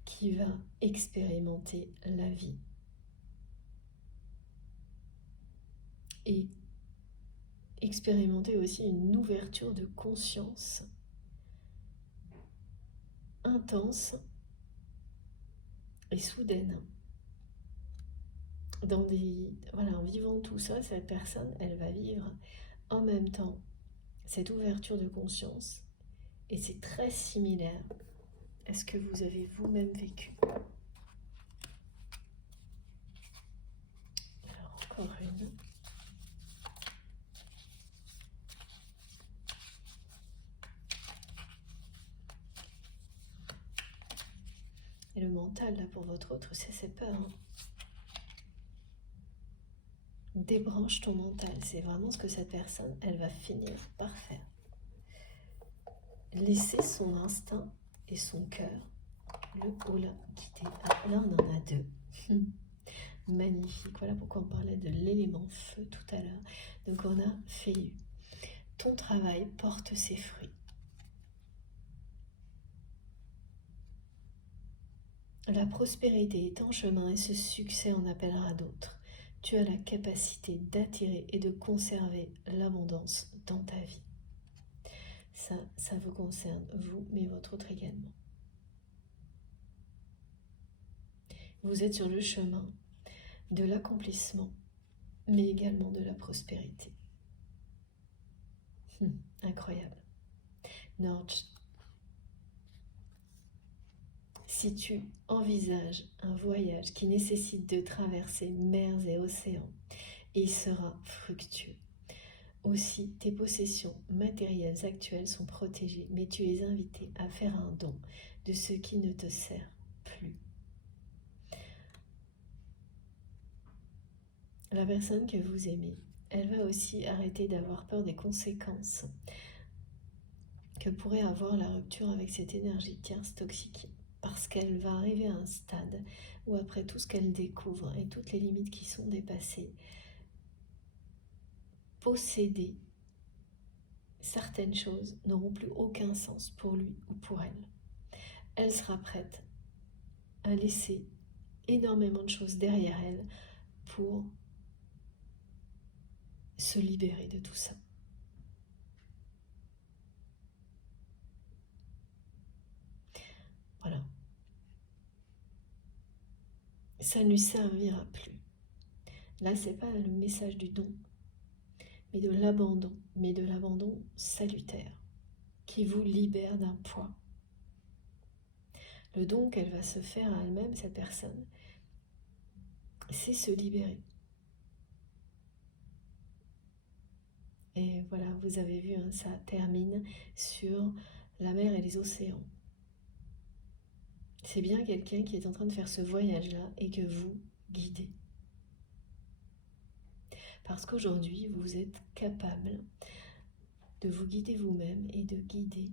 qui va expérimenter la vie et expérimenter aussi une ouverture de conscience intense et soudaine. En vivant tout ça, cette personne, elle va vivre en même temps cette ouverture de conscience et c'est très similaire à ce que vous avez vous-même vécu. Alors, encore une. Et le mental, là, pour votre autre, c'est ses peurs. Débranche ton mental. C'est vraiment ce que cette personne, elle va finir par faire. Laisser son instinct et son cœur le guider. Ah, là, on en a deux. Magnifique. Voilà pourquoi on parlait de l'élément feu tout à l'heure. Donc, on a Feu. Ton travail porte ses fruits. La prospérité est en chemin et ce succès en appellera d'autres. Tu as la capacité d'attirer et de conserver l'abondance dans ta vie. Ça vous concerne, vous, mais votre autre également. Vous êtes sur le chemin de l'accomplissement, mais également de la prospérité. Incroyable. Norge, si tu envisages un voyage qui nécessite de traverser mers et océans, il sera fructueux. Aussi, tes possessions matérielles actuelles sont protégées, mais tu es invité à faire un don de ce qui ne te sert plus. La personne que vous aimez, elle va aussi arrêter d'avoir peur des conséquences que pourrait avoir la rupture avec cette énergie tierce toxique, parce qu'elle va arriver à un stade où après tout ce qu'elle découvre et toutes les limites qui sont dépassées, posséder certaines choses n'auront plus aucun sens pour lui ou pour elle. Elle sera prête à laisser énormément de choses derrière elle pour se libérer de tout ça. Voilà. Ça ne lui servira plus. Là, c'est pas le message du don, mais de l'abandon salutaire, qui vous libère d'un poids. Le don qu'elle va se faire à elle-même, cette personne, c'est se libérer. Et voilà, vous avez vu, hein, ça termine sur la mer et les océans. C'est bien quelqu'un qui est en train de faire ce voyage-là et que vous guidez. Parce qu'aujourd'hui, vous êtes capable de vous guider vous-même et de guider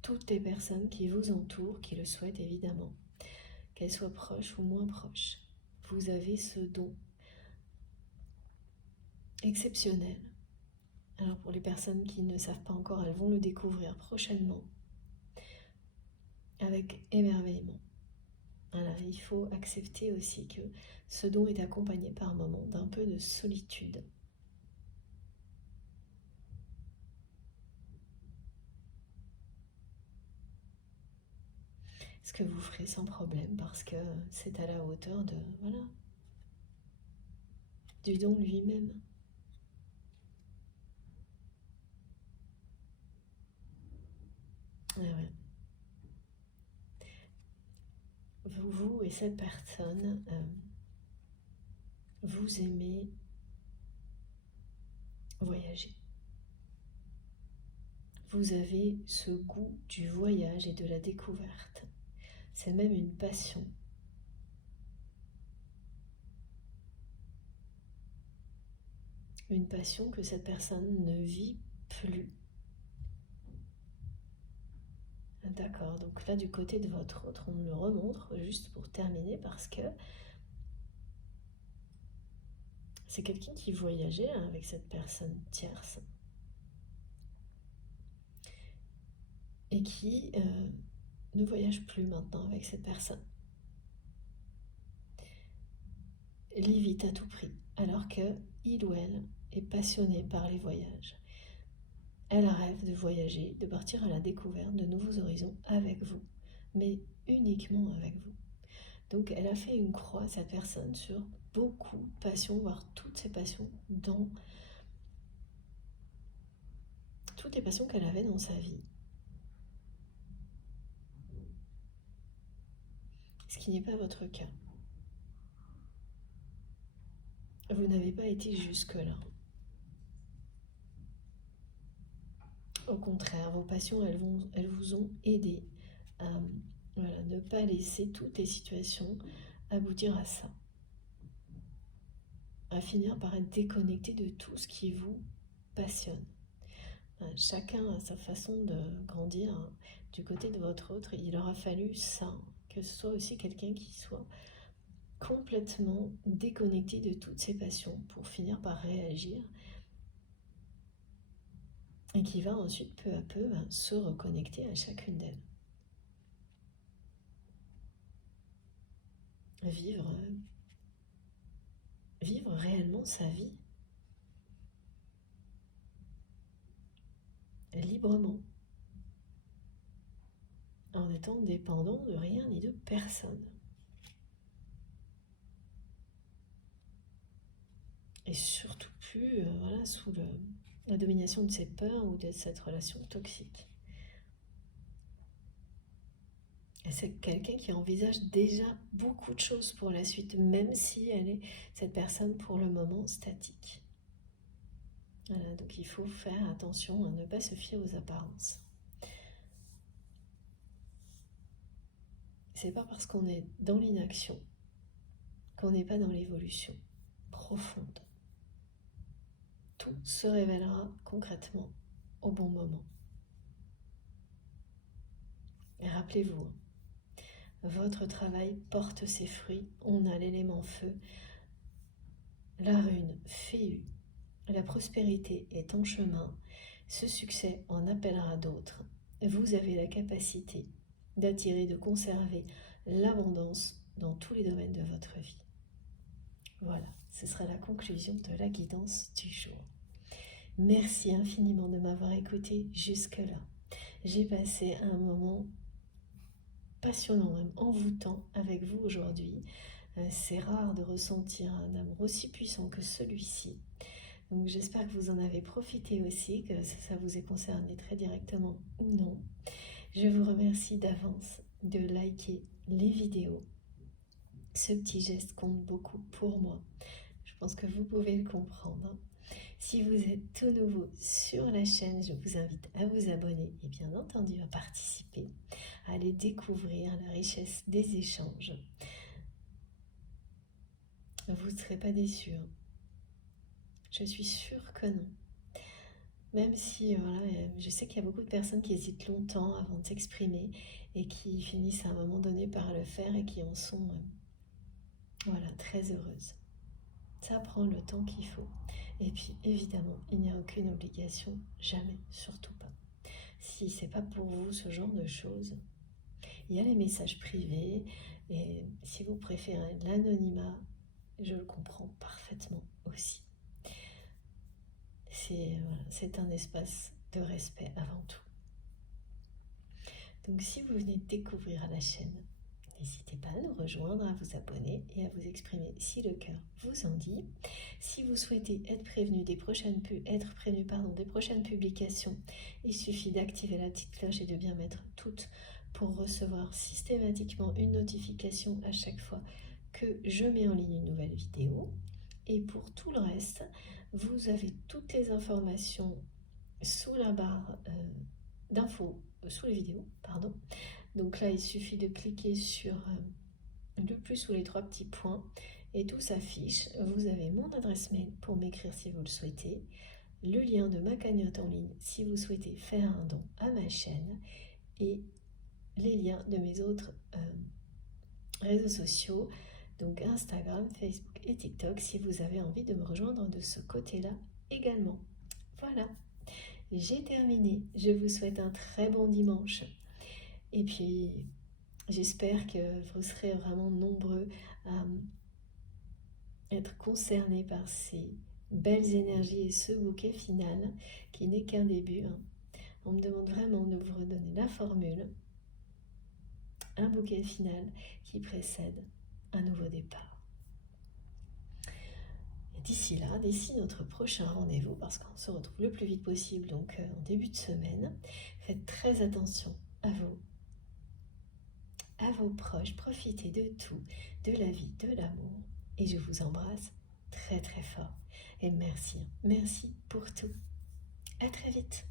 toutes les personnes qui vous entourent, qui le souhaitent évidemment, qu'elles soient proches ou moins proches. Vous avez ce don exceptionnel. Alors pour les personnes qui ne savent pas encore, elles vont le découvrir prochainement avec émerveillement. Voilà, il faut accepter aussi que ce don est accompagné par un moment d'un peu de solitude. Ce que vous ferez sans problème parce que c'est à la hauteur de, voilà, du don lui-même. Ouais, ouais. Vous et cette personne, vous aimez voyager. Vous avez ce goût du voyage et de la découverte. C'est même une passion. Une passion que cette personne ne vit plus. D'accord, donc là du côté de votre autre, on me le remontre juste pour terminer parce que c'est quelqu'un qui voyageait avec cette personne tierce et qui ne voyage plus maintenant avec cette personne. L'évite à tout prix, alors que il ou elle est passionné par les voyages. Elle rêve de voyager, de partir à la découverte de nouveaux horizons avec vous, mais uniquement avec vous. Donc elle a fait une croix, cette personne, sur beaucoup de passions, voire toutes ses passions, dans toutes les passions qu'elle avait dans sa vie. Ce qui n'est pas votre cas. Vous n'avez pas été jusque-là. Au contraire, vos passions, elles vous ont aidé à ne pas laisser toutes les situations aboutir à ça. À finir par être déconnecté de tout ce qui vous passionne. Chacun a sa façon de grandir. Du côté de votre autre, il aura fallu ça, que ce soit aussi quelqu'un qui soit complètement déconnecté de toutes ses passions pour finir par réagir et qui va ensuite peu à peu se reconnecter à chacune d'elles. Vivre réellement sa vie librement, en étant dépendant de rien ni de personne. Et surtout plus sous la domination de ses peurs ou de cette relation toxique. Et c'est quelqu'un qui envisage déjà beaucoup de choses pour la suite, même si elle est cette personne pour le moment statique. Voilà, donc il faut faire attention à ne pas se fier aux apparences. C'est pas parce qu'on est dans l'inaction qu'on n'est pas dans l'évolution profonde. Tout se révélera concrètement au bon moment. Et rappelez-vous, votre travail porte ses fruits. On a l'élément feu, la rune Féu. La prospérité est en chemin. Ce succès en appellera d'autres. Vous avez la capacité d'attirer, de conserver l'abondance dans tous les domaines de votre vie. Voilà, ce sera la conclusion de la guidance du jour. Merci infiniment de m'avoir écouté jusque-là. J'ai passé un moment passionnant, même envoûtant avec vous aujourd'hui. C'est rare de ressentir un amour aussi puissant que celui-ci. Donc j'espère que vous en avez profité aussi, que ça vous est concerné très directement ou non. Je vous remercie d'avance de liker les vidéos. Ce petit geste compte beaucoup pour moi. Je pense que vous pouvez le comprendre. Si vous êtes tout nouveau sur la chaîne, je vous invite à vous abonner et bien entendu à participer, à aller découvrir la richesse des échanges. Vous ne serez pas déçus. Je suis sûre que non. Même si je sais qu'il y a beaucoup de personnes qui hésitent longtemps avant de s'exprimer et qui finissent à un moment donné par le faire et qui en sont très heureuses. Ça prend le temps qu'il faut. Et puis évidemment, il n'y a aucune obligation, jamais, surtout pas. Si c'est pas pour vous ce genre de choses, il y a les messages privés et si vous préférez l'anonymat, je le comprends parfaitement aussi. C'est un espace de respect avant tout. Donc si vous venez de découvrir la chaîne, n'hésitez pas à nous rejoindre, à vous abonner et à vous exprimer si le cœur vous en dit. Si vous souhaitez être prévenu des prochaines publications, il suffit d'activer la petite cloche et de bien mettre toutes pour recevoir systématiquement une notification à chaque fois que je mets en ligne une nouvelle vidéo. Et pour tout le reste, vous avez toutes les informations sous la barre d'infos, sous les vidéos, pardon. Donc là, il suffit de cliquer sur le plus ou les 3 petits points et tout s'affiche. Vous avez mon adresse mail pour m'écrire si vous le souhaitez, le lien de ma cagnotte en ligne si vous souhaitez faire un don à ma chaîne et les liens de mes autres réseaux sociaux, donc Instagram, Facebook et TikTok si vous avez envie de me rejoindre de ce côté-là également. Voilà, j'ai terminé. Je vous souhaite un très bon dimanche. Et puis, j'espère que vous serez vraiment nombreux à être concernés par ces belles énergies et ce bouquet final qui n'est qu'un début. On me demande vraiment de vous redonner la formule. Un bouquet final qui précède un nouveau départ. D'ici là, d'ici notre prochain rendez-vous, parce qu'on se retrouve le plus vite possible, donc en début de semaine, faites très attention à vous, à vos proches, profitez de tout, de la vie, de l'amour, et je vous embrasse très très fort. Et merci, merci pour tout. À très vite.